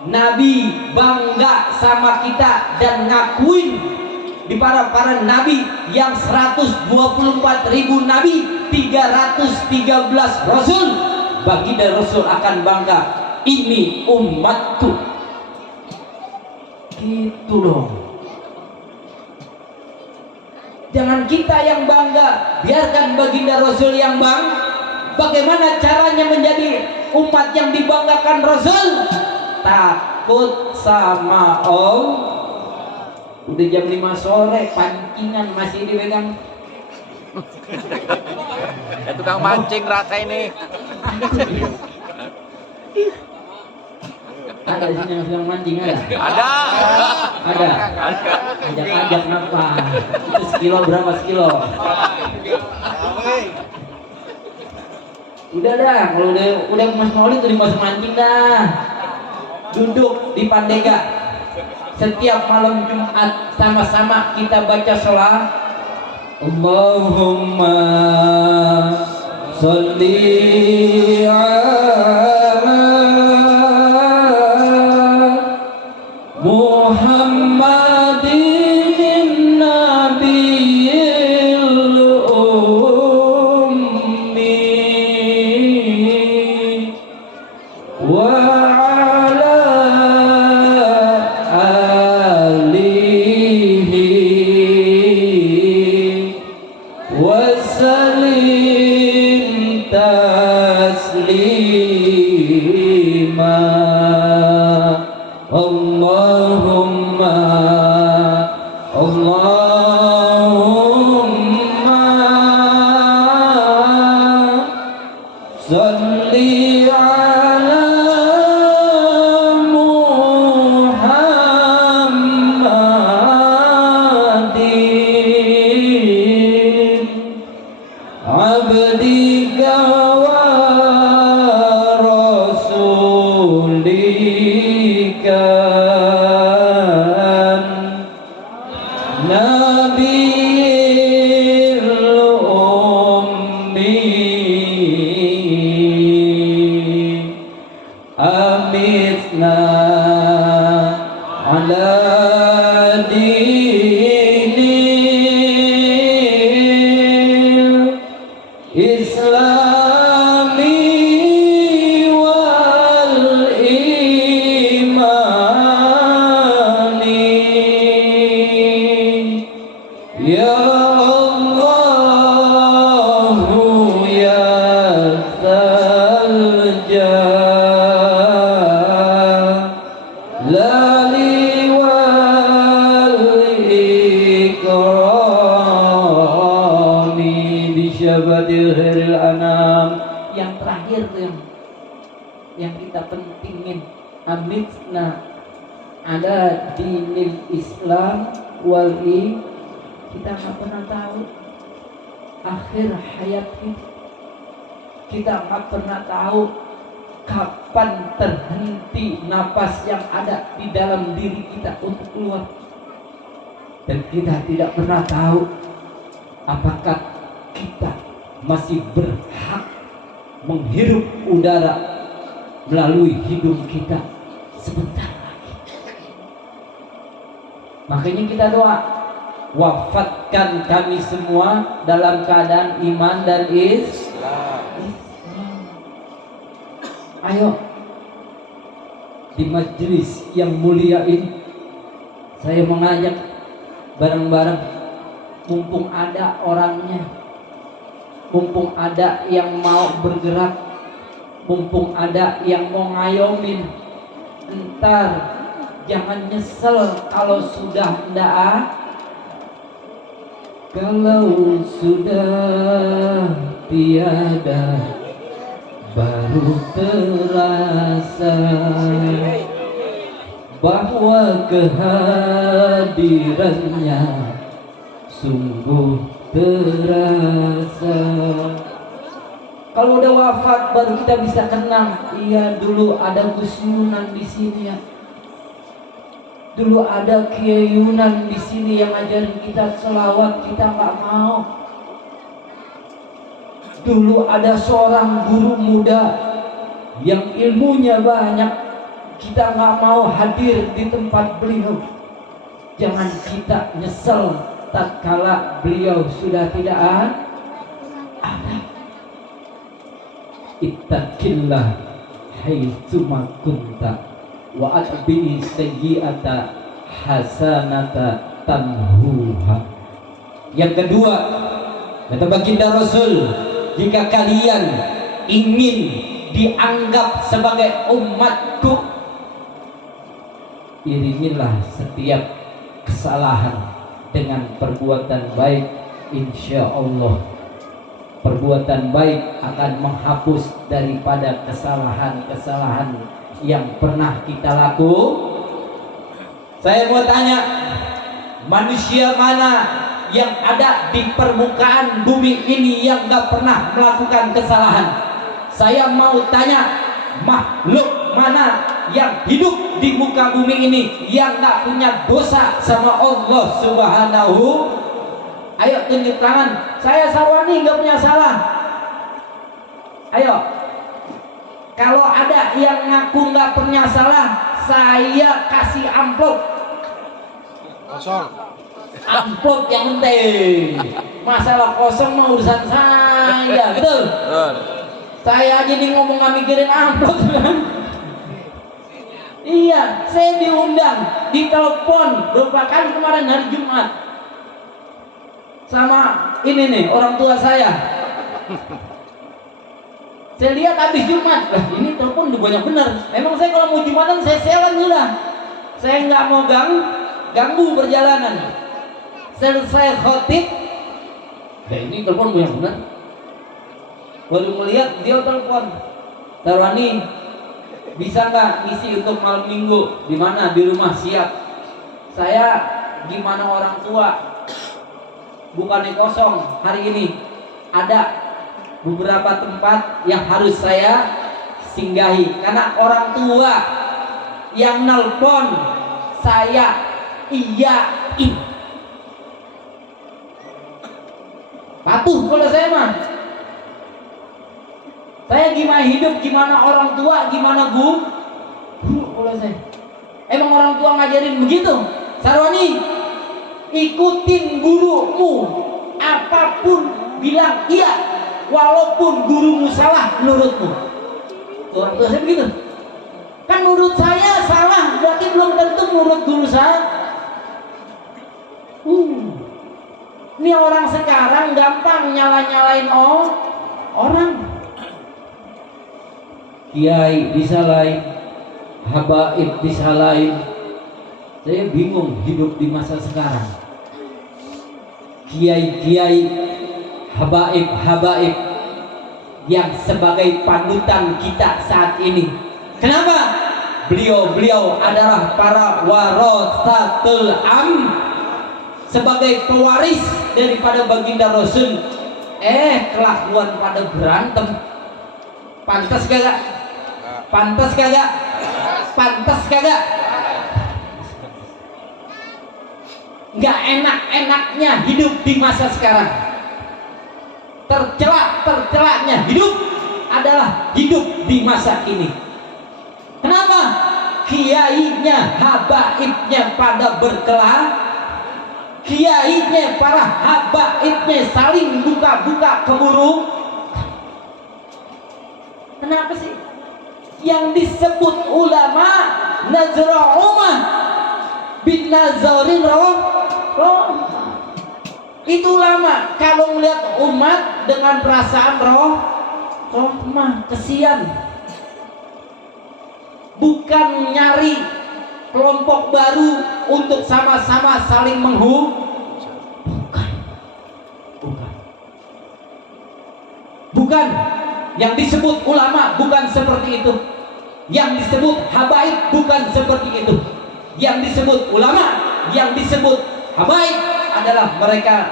Nabi bangga sama kita dan ngakuin di para nabi yang 124.000 nabi, 313 rasul. Baginda Rasul akan bangga, ini umatku. Gitu dong. Jangan kita yang bangga, biarkan baginda Rasul yang bangga. Bagaimana caranya menjadi umat yang dibanggakan Rasul? Takut sama Allah. Udah jam 5 sore, pancingan masih dipegang. Tukang mancing raka ini. Ada di sini yang sedang mancing, ada? Ada. Ajak apa? Itu sekilo berapa sekilo? Udah dah, kalau udah Mas Maulid tuh dimasuk mancing dah. Duduk di Pandega. Setiap malam Jumat sama-sama kita baca sholat. Allahumma sholli ala Muhammadin nabiyil ummi wa ala alihi wa sallim taslima. Allahumma salli ala Muhammadin abdika wa rasulika Nabil ummi amitna ala dinil islami wal imani. Ya Allah ya Dzal Jalali wal ikrami bi syabadil khairil anam. Yang terakhir tuh yang kita pentingin, amitsna ada dinil Islam wal iman. Kita nggak pernah tahu akhir hayat kita nggak pernah tahu kapan terhenti napas yang ada di dalam diri kita untuk keluar, dan kita tidak pernah tahu apakah kita masih berhak menghirup udara melalui hidung kita sebentar lagi. Makanya kita doa, wafatkan kami semua dalam keadaan iman dan Islam. Ayo di majelis yang mulia ini, saya mengajak bareng-bareng, mumpung ada orangnya, mumpung ada yang mau bergerak, mumpung ada yang mau ngayomin, entar jangan nyesel kalau sudah ndak. Kalau sudah tiada, baru terasa bahwa kehadirannya sungguh terasa. Kalau udah wafat baru kita bisa kenang, iya dulu ada Gus Yunan di sini ya. Dulu ada Kiai Yunan di sini yang ngajarin kita selawat, kita nggak mau. Dulu ada seorang guru muda yang ilmunya banyak, kita nggak mau hadir di tempat beliau. Jangan kita nyesel tatkala beliau sudah tidak ada. Ittaqillah haitsuma kunta wa atbi sayyi'ata hasanata tamhuha. Yang kedua, kata baginda Rasul, jika kalian ingin dianggap sebagai umatku, iringilah setiap kesalahan dengan perbuatan baik. Insya Allah perbuatan baik akan menghapus daripada kesalahan-kesalahan yang pernah kita lakukan. Saya mau tanya, manusia mana yang ada di permukaan bumi ini yang gak pernah melakukan kesalahan? Saya mau tanya, makhluk mana yang hidup di muka bumi ini yang gak punya dosa sama Allah Subhanahu? Ayo tunjuk tangan. Saya Sarwani gak punya salah. Ayo. Kalau ada yang ngaku nggak punya salah, saya kasih amplop. Kosong. Amplop yang penting. Masalah kosong mah urusan saya, betul? Saya aja nih ngomong nggak mikirin amplop kan? Iya, saya diundang, ditelepon berapa kali kemarin hari Jumat sama ini nih orang tua saya. Saya lihat habis Jumat, ini telepon banyak bener. Memang saya kalau mau Jumatan saya selan sudah. Saya nggak mau ganggu perjalanan. Selesai khotib, ini telepon banyak bener. Baru melihat dia telepon, Sarwani, bisa nggak ngisi untuk malam minggu? Di mana? Di rumah. Siap. Saya gimana orang tua? Bukannya kosong hari ini. Ada beberapa tempat yang harus saya singgahi karena orang tua yang nelpon saya iyain, patuh kalau saya mah. Saya gimana hidup, gimana orang tua, gimana guru kalau saya. Emang orang tua ngajarin begitu. Sarwani, ikutin gurumu, apapun bilang iya, walaupun gurumu salah menurutmu. Tuh saya begitu. Kan menurut saya salah, berarti belum tentu menurut guru saya. Ini orang sekarang gampang nyalain orang. Kiai disalahin, habaib disalahin. Saya bingung hidup di masa sekarang. Kiai-kiai, habaib yang sebagai panutan kita saat ini. Kenapa? Beliau adalah para warasatul sebagai pewaris daripada baginda Rasul. Kelakuan pada berantem. Pantas kagak? Pantas kagak? Pantas kagak? Nggak enak-enaknya hidup di masa sekarang. Tercelak-tercelaknya hidup adalah hidup di masa ini. Kenapa? Kiainya, habaibnya pada berkelah, kiainya, para habaibnya saling buka-buka keburu. Kenapa sih? yang disebut ulama nazra'umah bin nazarin roh. Itu ulama kalau melihat umat dengan perasaan rohmah, kesian, bukan nyari kelompok baru untuk sama-sama saling bukan yang disebut ulama, bukan seperti itu. Yang disebut habaib bukan seperti itu. Yang disebut ulama, yang disebut habaib adalah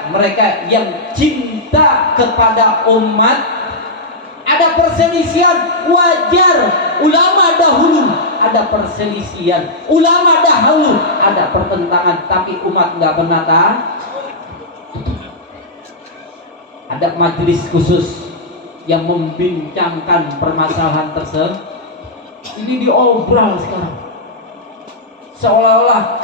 mereka yang cinta kepada umat. Ada perselisihan, wajar. Ulama dahulu ada perselisihan, ulama dahulu ada pertentangan, tapi umat nggak pernah tahu. Ada majelis khusus yang membincangkan permasalahan tersebut. Ini diobral sekarang, seolah-olah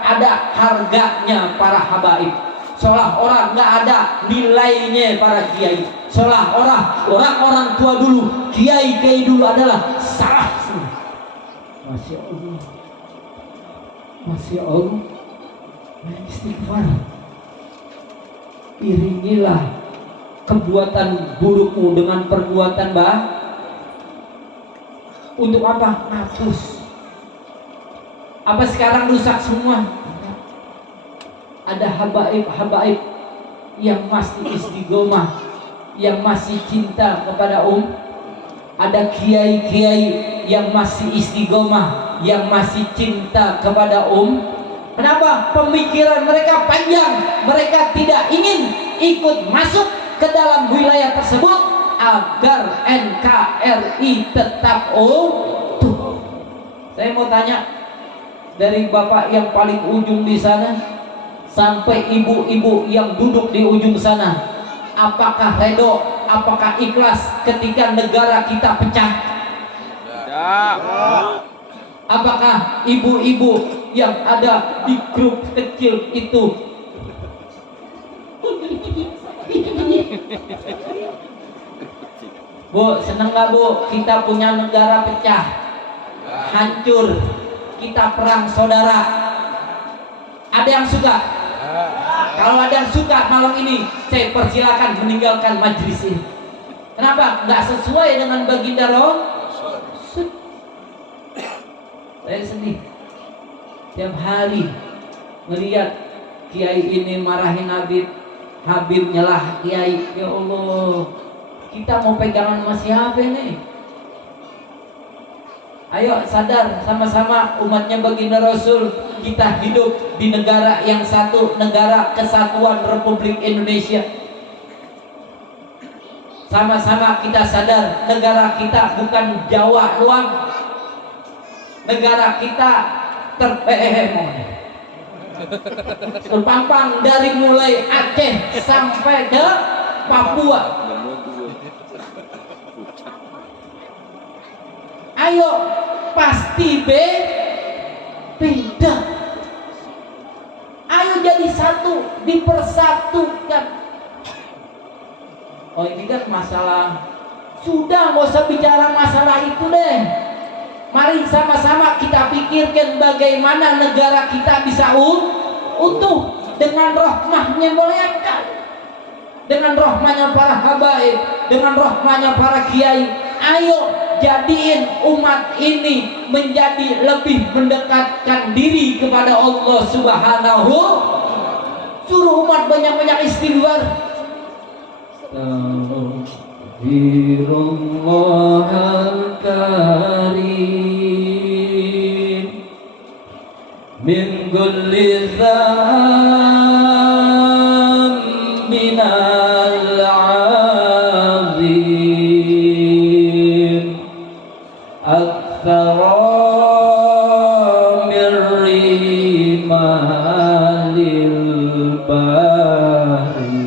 ada harganya para habaib, seolah-olah nggak ada nilainya para kiai, seolah-olah orang-orang tua dulu, kiai dulu adalah salah semua. Masya Allah, Masya Allah. Istighfar, iringilah kebuatan burukmu dengan perbuatan baik. Untuk apa? Hapus. Apa sekarang rusak semua? Ada habaib yang masih istiqomah, yang masih cinta kepada ada kiai yang masih istiqomah, yang masih cinta kepada Kenapa? Pemikiran mereka panjang, mereka tidak ingin ikut masuk ke dalam wilayah tersebut agar NKRI tetap utuh. Saya mau tanya, dari bapak yang paling ujung di sana sampai ibu-ibu yang duduk di ujung sana, apakah redo, apakah ikhlas ketika negara kita pecah? Ya. Apakah ibu-ibu yang ada di grup kecil itu Bu, seneng gak Bu kita punya negara pecah, hancur, kita perang saudara? Ada yang suka? Kalau ada yang suka malam ini, saya persilakan meninggalkan majelis ini. Kenapa? Nggak sesuai dengan baginda Rasul. Saya sedih tiap hari melihat kiai ini marahin Habib nyelah kiai. Ya Allah, kita mau pegangan sama siapa nih? Ayo sadar sama-sama umatnya baginda Rasul. Kita hidup di negara yang satu, negara kesatuan Republik Indonesia. Sama-sama kita sadar negara kita bukan Jawa doang. Negara kita terpampang dari mulai Aceh sampai ke Papua. Ayo pasti beda. Ayo jadi satu, dipersatukan. Oh ini kan masalah, sudah nggak usah bicara masalah itu deh. Mari sama-sama kita pikirkan bagaimana negara kita bisa utuh dengan rahmahnya mereka, dengan rahmahnya para habaib, dengan rahmahnya para kiai. Ayo jadiin umat ini menjadi lebih mendekatkan diri kepada Allah Subhanahu. Suruh umat banyak-banyak istighfar. Astaghfirullahal karim min kulli dzambin al-azim aktsara min rimalil bahri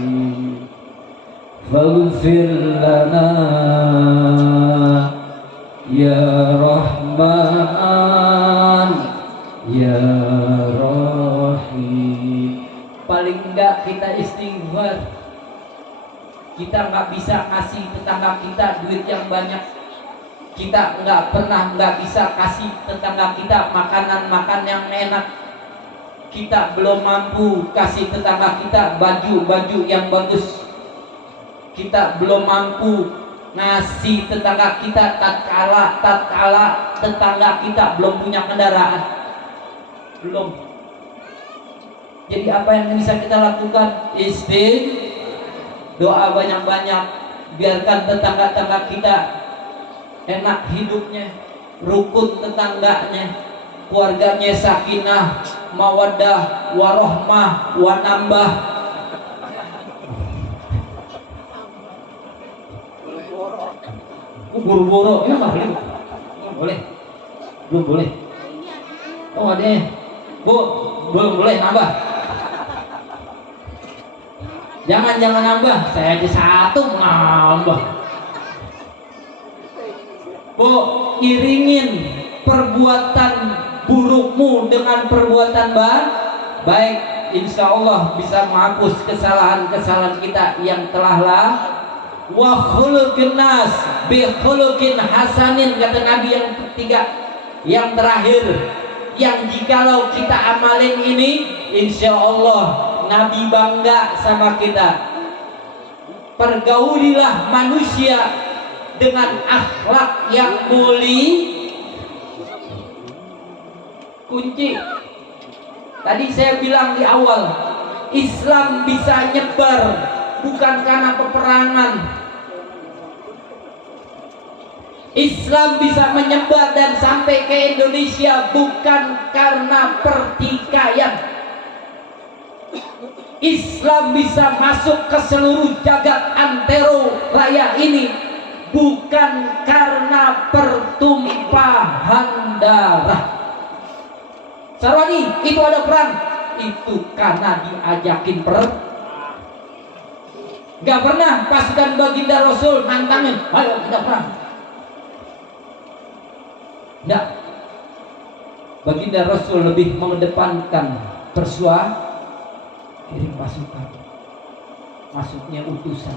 faghfir lana ya Rahman ya Rahim. Paling enggak kita istighfar. Kita enggak bisa ngasih tetangga kita duit yang banyak, Kita nggak bisa kasih tetangga kita makanan yang enak. Kita belum mampu kasih tetangga kita baju yang bagus. Kita belum mampu ngasih tetangga kita tatkala tetangga kita belum punya kendaraan. Belum. Jadi apa yang bisa kita lakukan? Doa banyak-banyak, biarkan tetangga-tetangga kita enak hidupnya, rukun tetangganya, keluarganya sakinah, mawaddah, warohmah, wanambah. Buru-buru, ya nggak boleh, belum boleh. Oh deh, Bu, belum boleh nambah. Jangan nambah, saya aja satu nambah. Bu, iringin perbuatan burukmu dengan perbuatan baik. Insya Allah bisa menghapus kesalahan-kesalahan kita yang telah wa khuluqin nas bi khuluqin hasanin, kata Nabi yang ketiga, yang terakhir, yang jikalau kita amalin ini insya Allah Nabi bangga sama kita. Pergaulilah manusia dengan akhlak yang mulia. Kunci tadi saya bilang di awal, Islam bisa nyebar bukan karena peperangan. Islam bisa menyebar dan sampai ke Indonesia bukan karena pertikaian. Islam bisa masuk ke seluruh jagat antero raya ini bukan karena pertumpahan darah. Sarwani, itu ada perang, itu karena diajakin perang. Gak pernah pasukan baginda Rasul nantangin, ayo kita perang. Enggak. Baginda Rasul lebih mengedepankan kirim pasukan, masuknya utusan.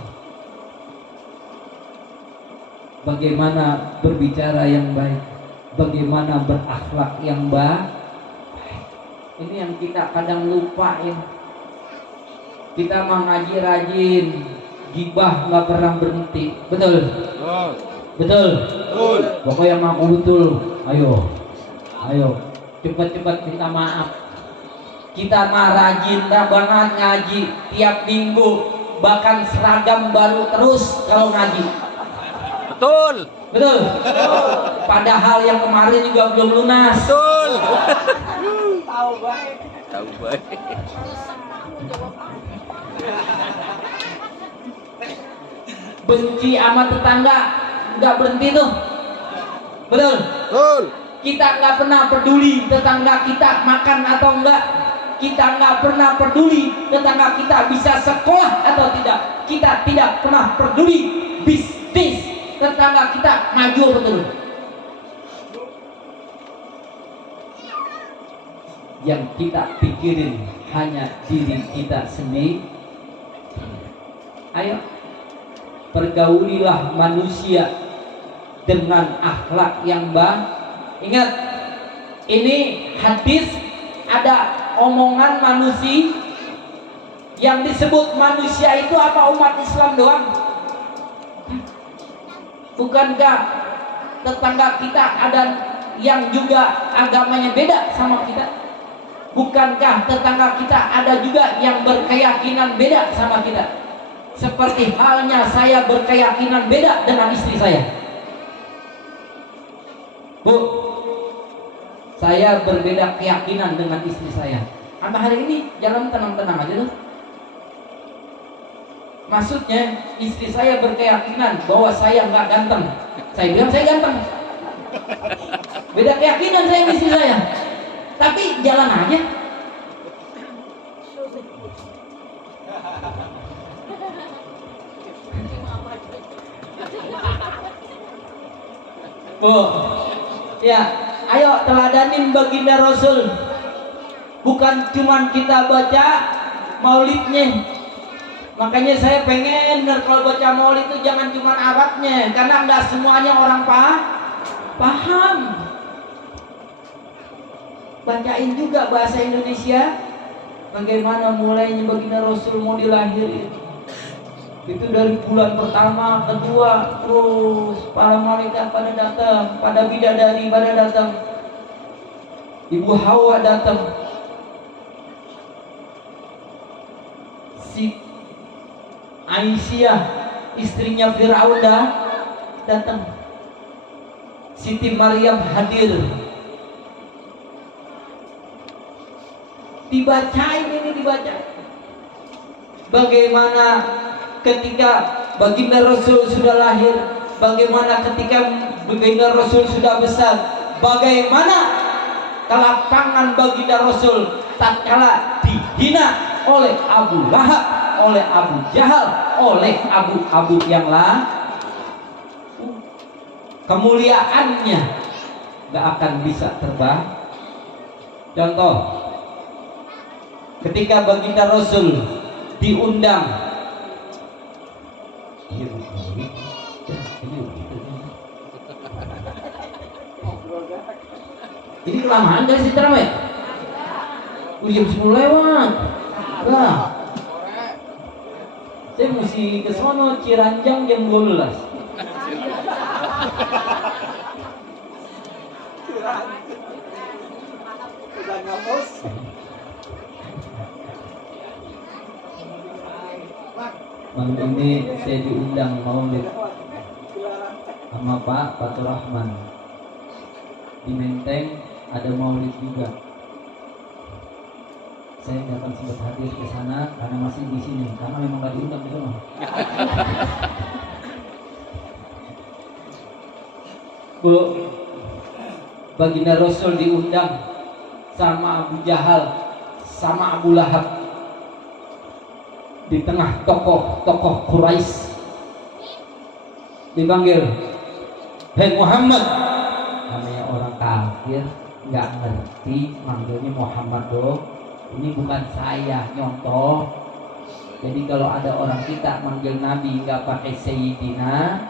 Bagaimana berbicara yang baik, bagaimana berakhlak yang baik. Ini yang kita kadang lupain. Kita mengaji rajin, gibah nggak pernah berhenti. Betul? Betul. Pokoknya mampu betul. Ayo, cepat-cepat minta maaf. Kita mah rajin banget ngaji tiap minggu, bahkan seragam baru terus kalau ngaji. Betul. Padahal yang kemarin juga belum lunas. Betul. Tahu baik. Benci sama tetangga nggak berhenti tuh. Betul. Kita nggak pernah peduli tetangga kita makan atau enggak. Kita nggak pernah peduli tetangga kita bisa sekolah atau tidak. Kita tidak pernah peduli bisnis tetangga kita maju betul. Yang kita pikirin hanya diri kita sendiri. Ayo, pergaulilah manusia dengan akhlak yang baik. Ingat, ini hadis ada omongan manusia. Yang disebut manusia itu apa? Umat Islam doang? Bukankah tetangga kita ada yang juga agamanya beda sama kita? Bukankah tetangga kita ada juga yang berkeyakinan beda sama kita? Seperti halnya saya berkeyakinan beda dengan istri saya. Bu, saya berbeda keyakinan dengan istri saya. Sampai hari ini jalan tenang-tenang aja tuh. Maksudnya istri saya berkeyakinan bahwa saya nggak ganteng. Saya bilang saya ganteng. Beda keyakinan saya sama istri saya. Tapi jalan aja. Bu, ya, ayo teladanin baginda Rasul. Bukan cuman kita baca maulidnya. Makanya saya pengen kalau baca maulid itu jangan cuma Arabnya, karena enggak semuanya orang paham. Bacain juga bahasa Indonesia. Bagaimana mulainya baginda Rasul mau dilahirin. Itu dari bulan pertama, kedua, terus para malaikat pada datang, para bidadari pada datang, Ibu Hawa datang, si Aisyah istrinya Fir'aun datang, Siti Maryam hadir. Dibacain ini, dibaca. Bagaimana ketika baginda Rasul sudah lahir, bagaimana ketika baginda Rasul sudah besar, bagaimana kelapangan baginda Rasul tatkala dihina oleh Abu Lahab, oleh Abu Jahal, oleh abu-abu yang lain. Kemuliaannya gak akan bisa terbang. Contoh, ketika baginda Rasul diundang, ini kelamaan dari si terawih. Jam 10 lewat. Nah, saya mesti ke sono Ciranjang jam 12. Malam ini saya diundang maulid sama Pak Fatur Rahman. Di Menteng ada maulid juga. Saya nggak akan sempat hadir ke sana karena masih di sini, karena memang nggak diundang di sana. Bu, baginda Rasul diundang sama Abu Jahal, sama Abu Lahab. Di tengah tokoh-tokoh Quraisy dipanggil, "Hei Muhammad." Namanya orang kafir nggak ngerti, manggilnya Muhammad dong. Ini bukan saya nyontoh. Jadi kalau ada orang kita manggil Nabi nggak pakai Sayyidina,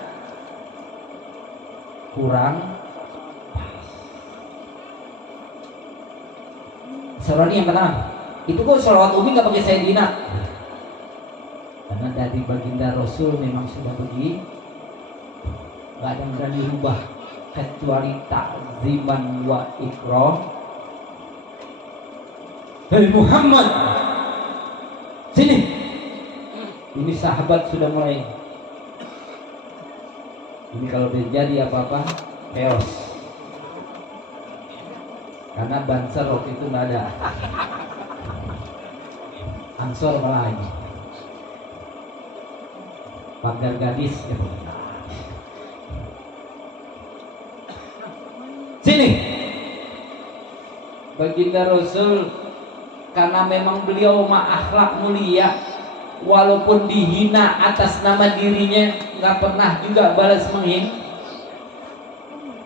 kurang pas. Sorani yang kata, itu kok sholawat umi nggak pakai Sayyidina? Karena dari baginda Rasul memang sudah begini, nggak ada yang berani rubah kecuali takziman wa ikram. Hei Muhammad, sini. Ini sahabat sudah mulai. Ini kalau terjadi apa-apa, chaos. Karena Banser waktu itu nggak ada. Ansor malah lagi. Pagar gadis gitu. Sini. Baginda Rasul karena memang beliau akhlak mulia, walaupun dihina atas nama dirinya nggak pernah juga balas menghina.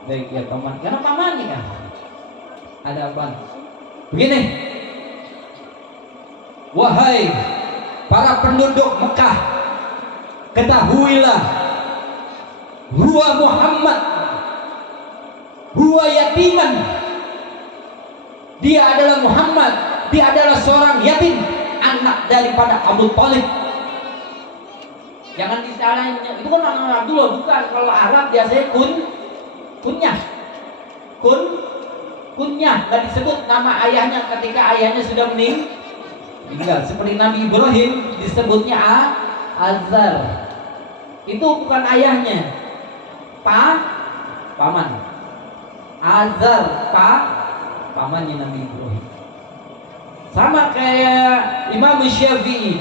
Baik ya paman, karena pamannya kan. Ada apa? Begini. Wahai para penduduk Mekah, ketahuilah, huwa Muhammad, huwa yatiman. Dia adalah Muhammad, dia adalah seorang yatim, anak daripada Abu Thalib. Jangan disalahin, itu kan nama Abdullah, bukan. Kalau Arab biasanya kunyah, kunyah, nggak disebut nama ayahnya ketika ayahnya sudah meninggal. Seperti Nabi Ibrahim disebutnya Azar. Itu bukan ayahnya, paman. Azar pamannya Nabi Ibrahim. Sama kayak Imam Syafi'i,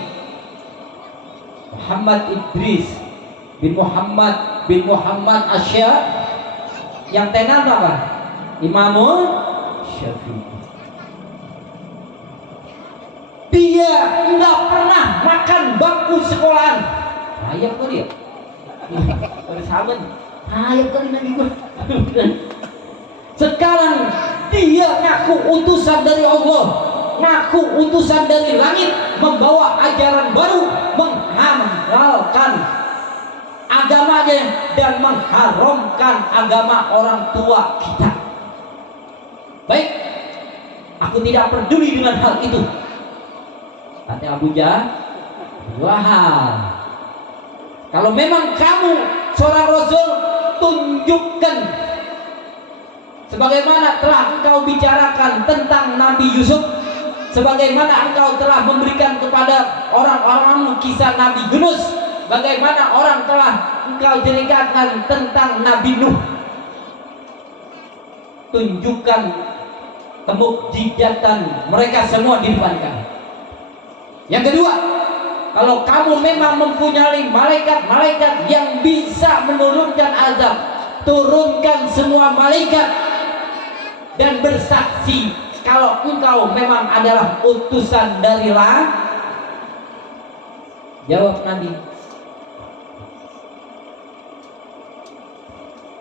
Muhammad Idris bin Muhammad Asya, yang tenar apa? Imam Syafi'i. Dia nggak pernah makan bangku sekolahan. Ayam kali ya? Dari sahabat. Ayam kali Nabi gua. Sekarang dia ngaku utusan dari Allah, ngaku utusan dari langit, membawa ajaran baru, menghalalkan agamanya dan mengharamkan agama orang tua kita. Baik, aku tidak peduli dengan hal itu. Kata Abu Jahal, dua hal. Kalau memang kamu seorang Rasul, tunjukkan sebagaimana telah engkau bicarakan tentang Nabi Yusuf, sebagaimana engkau telah memberikan kepada orang-orang kisah Nabi Yunus, bagaimana orang telah engkau ceritakan tentang Nabi Nuh. Tunjukkan kemukjizatan mereka semua di depan kami. Yang kedua, kalau kamu memang mempunyai malaikat-malaikat yang bisa menurunkan azab, turunkan semua malaikat dan bersaksi kalau engkau memang adalah utusan dari Allah. Jawab Nabi.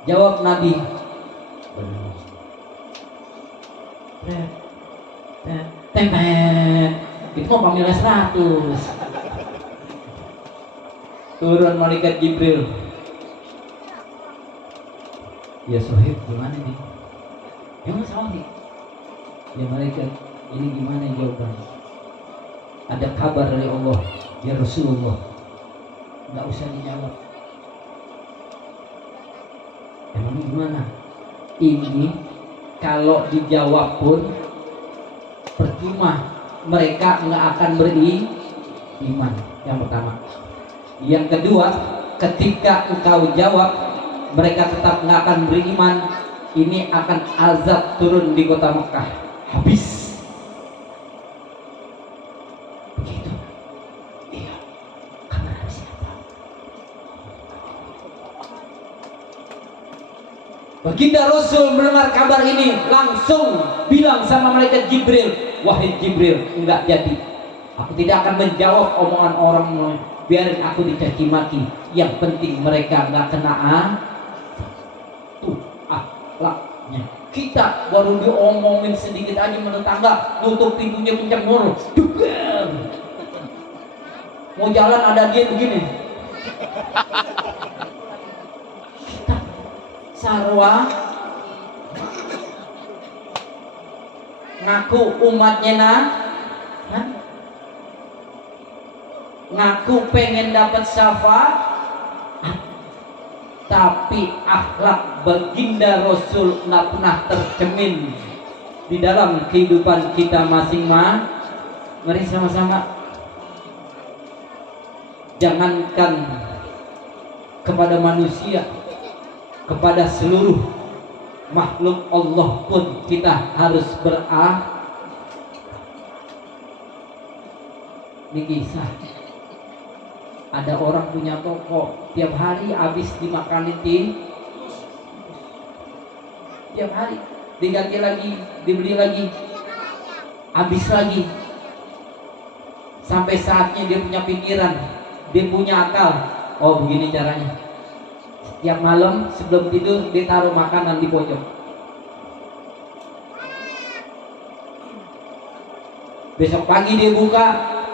Jawab Nabi. Itu mau pamilnya 100. Turun malaikat Jibril. Ya Sohib, gimana nih? Ya Mas Sohib. Ya malaikat, ini gimana jawabannya? Ada kabar dari Allah, ya Rasulullah. Nggak usah dijawab. Emang gimana? Ini kalau dijawab pun percuma, mereka nggak akan beriman. Yang pertama. Yang kedua, ketika engkau jawab mereka tetap nggak akan beriman, ini akan azab turun di kota Mekah. Habis. Begitu. Iya. Kabar siapa? Baginda Rasul mendengar kabar ini langsung bilang sama malaikat Jibril, wahai Jibril, enggak jadi. Aku tidak akan menjawab omongan orang, biarin aku dicaci maki. Yang penting mereka nggak kena tuh akhlaknya. Kita baru diomongin sedikit aja menetangga, tutup pintunya kencang mulu. Mau jalan ada dia begini. Kita sarwa ngaku umatnya ngaku pengen dapat syafaat, tapi akhlak baginda Rasul nggak pernah tercermin di dalam kehidupan kita masing-masing. Mari sama-sama, jangankan kepada manusia, kepada seluruh makhluk Allah pun kita harus Ini kisah. Ada orang punya toko, tiap hari habis dimakanin tiap hari diganti lagi, dibeli lagi, habis lagi. Sampai saatnya dia punya pikiran, dia punya akal. Oh begini caranya. Setiap malam sebelum tidur dia taruh makanan di pojok. Besok pagi dia buka,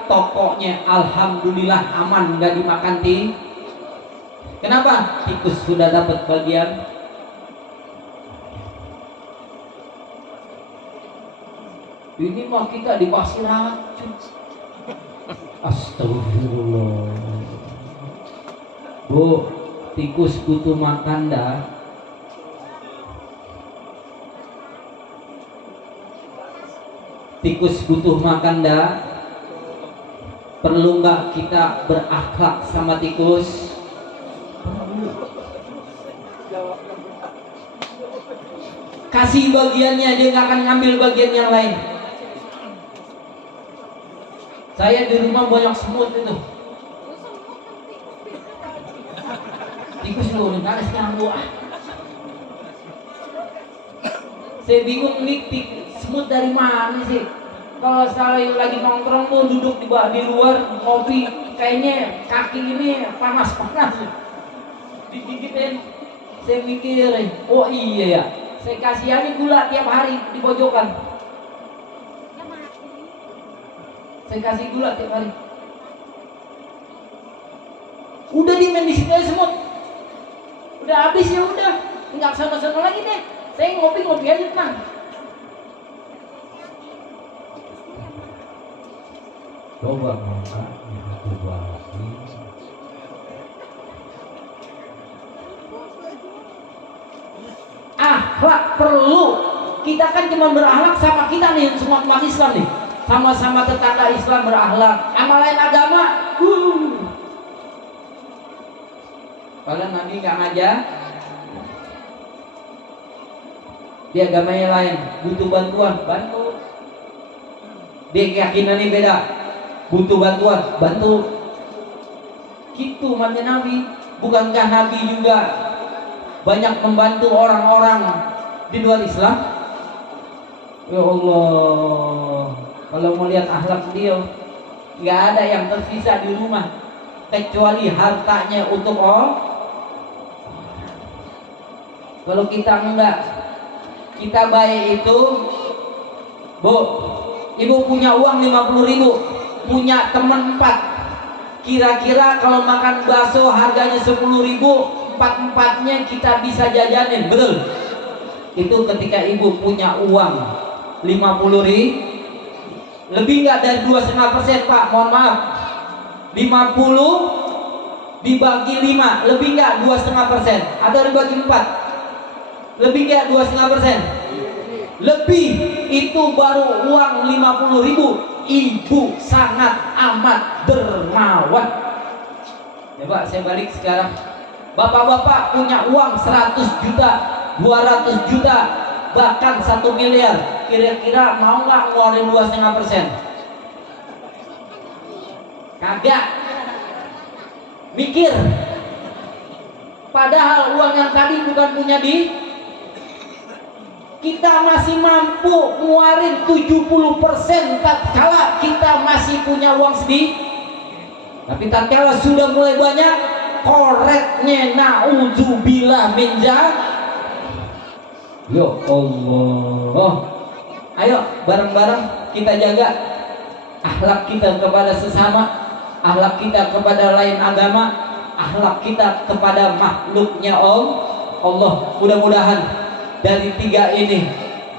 tokonya alhamdulillah aman, nggak dimakan Kenapa? Tikus sudah dapat bagian. Ini mah kita dikasih racun. Astagfirullah. Bu, tikus butuh makan dah. Tikus butuh makan dah. Perlu nggak kita berakhlak sama tikus? Kasih bagiannya, dia nggak akan ngambil bagian yang lain. Saya di rumah banyak semut itu. Tikus lu nggak ada sekarang gua. Saya bingung nih, semut dari mana sih? Kalau saya lagi nongkrong tuh duduk di luar ngopi, kayaknya kaki ini panas-panas, digigitin. Saya mikir, oh iya ya, saya kasihani gula tiap hari di pojokan. Saya kasih gula tiap hari. Udah di situ aja semut. Udah habis ya udah, tinggal sama-sama lagi deh. Saya ngopi aja tenang. Coba makanya coba akhlak perlu. Kita kan cuma berakhlak sama kita nih, semua umat Islam nih, sama-sama tetangga Islam berakhlak. Sama lain agama, padahal Nabi nggak ngajar. Di agama yang lain butuh bantuan, bantu. Dia keyakinannya beda, butuh bantuan, bantu. Gitu umatnya Nabi. Bukankah Nabi juga banyak membantu orang-orang di luar Islam? Ya Allah, kalau mau lihat akhlak beliau, nggak ada yang tersisa di rumah kecuali hartanya untuk Allah. Kalau kita enggak, kita baik itu, Bu, ibu punya uang 50.000, punya teman 4, kira-kira kalau makan bakso harganya 10.000, 4-4-nya kita bisa jajanin, betul? Itu ketika ibu punya uang 50.000, lebih nggak dari 2,5%, Pak, mohon maaf, 50 dibagi 5, lebih nggak 2,5%, atau dibagi 4, lebih nggak 2,5%, lebih. Itu baru uang 50.000. Ibu sangat amat dermawan. Coba saya balik sekarang, bapak-bapak punya uang 100 juta, 200 juta, bahkan 1 miliar, kira-kira mau nggak ngeluarin 2,5%? Kagak. Mikir. Padahal uang yang tadi bukan punya kita masih mampu ngeluarin 70% tatkala kita masih punya uang sedikit. Tapi tatkala sudah mulai banyak, koreknya naudzubillah min dzalik. Ya Allah, ayo bareng-bareng kita jaga akhlak kita kepada sesama, akhlak kita kepada lain agama, akhlak kita kepada makhluknya Allah. Mudah-mudahan dari 3 ini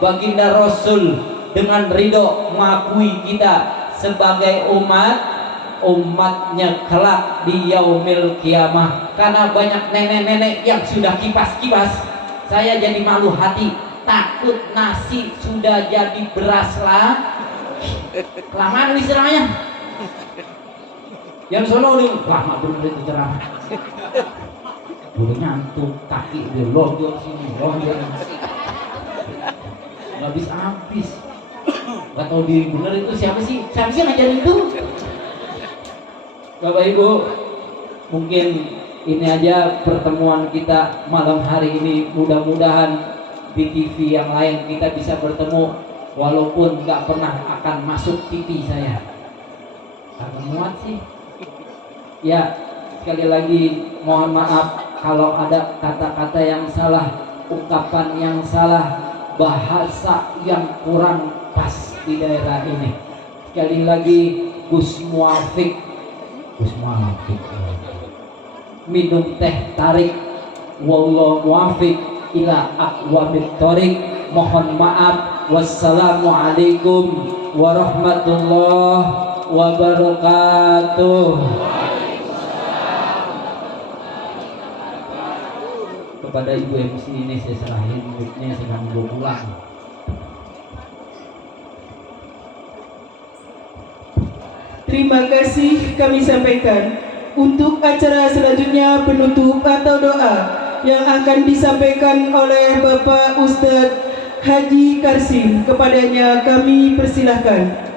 baginda Rasul dengan ridho mengakui kita sebagai umatnya kelak di yaumil kiamah. Karena banyak nenek-nenek yang sudah kipas-kipas, saya jadi malu hati, takut nasi sudah jadi beras lah. Kelamaan nih ceramahnya. Yang sono nih, lama bener itu ceramah. Udah nyantuk, kaki dia lonjor sini, lonjor. Gak habis-habis. Gak tau diri bener itu siapa sih ngajarin itu? Bapak Ibu, mungkin ini aja pertemuan kita malam hari ini. Mudah-mudahan di TV yang lain kita bisa bertemu, walaupun gak pernah akan masuk TV saya. Karena muat sih. Ya, sekali lagi mohon maaf kalau ada kata-kata yang salah, ungkapan yang salah, bahasa yang kurang pas di daerah ini. Sekali lagi Gus Muafiq minum teh tarik, wallahu muwafiq ila aqwamit thoriq. Mohon maaf. Wassalamualaikum warahmatullahi wabarakatuh. Kepada Ibu MC ini saya serahin mic-nya, saya mau pulang. Terima kasih kami sampaikan. Untuk acara selanjutnya penutup atau doa yang akan disampaikan oleh Bapak Ustadz Haji Karsim, kepadanya kami persilahkan.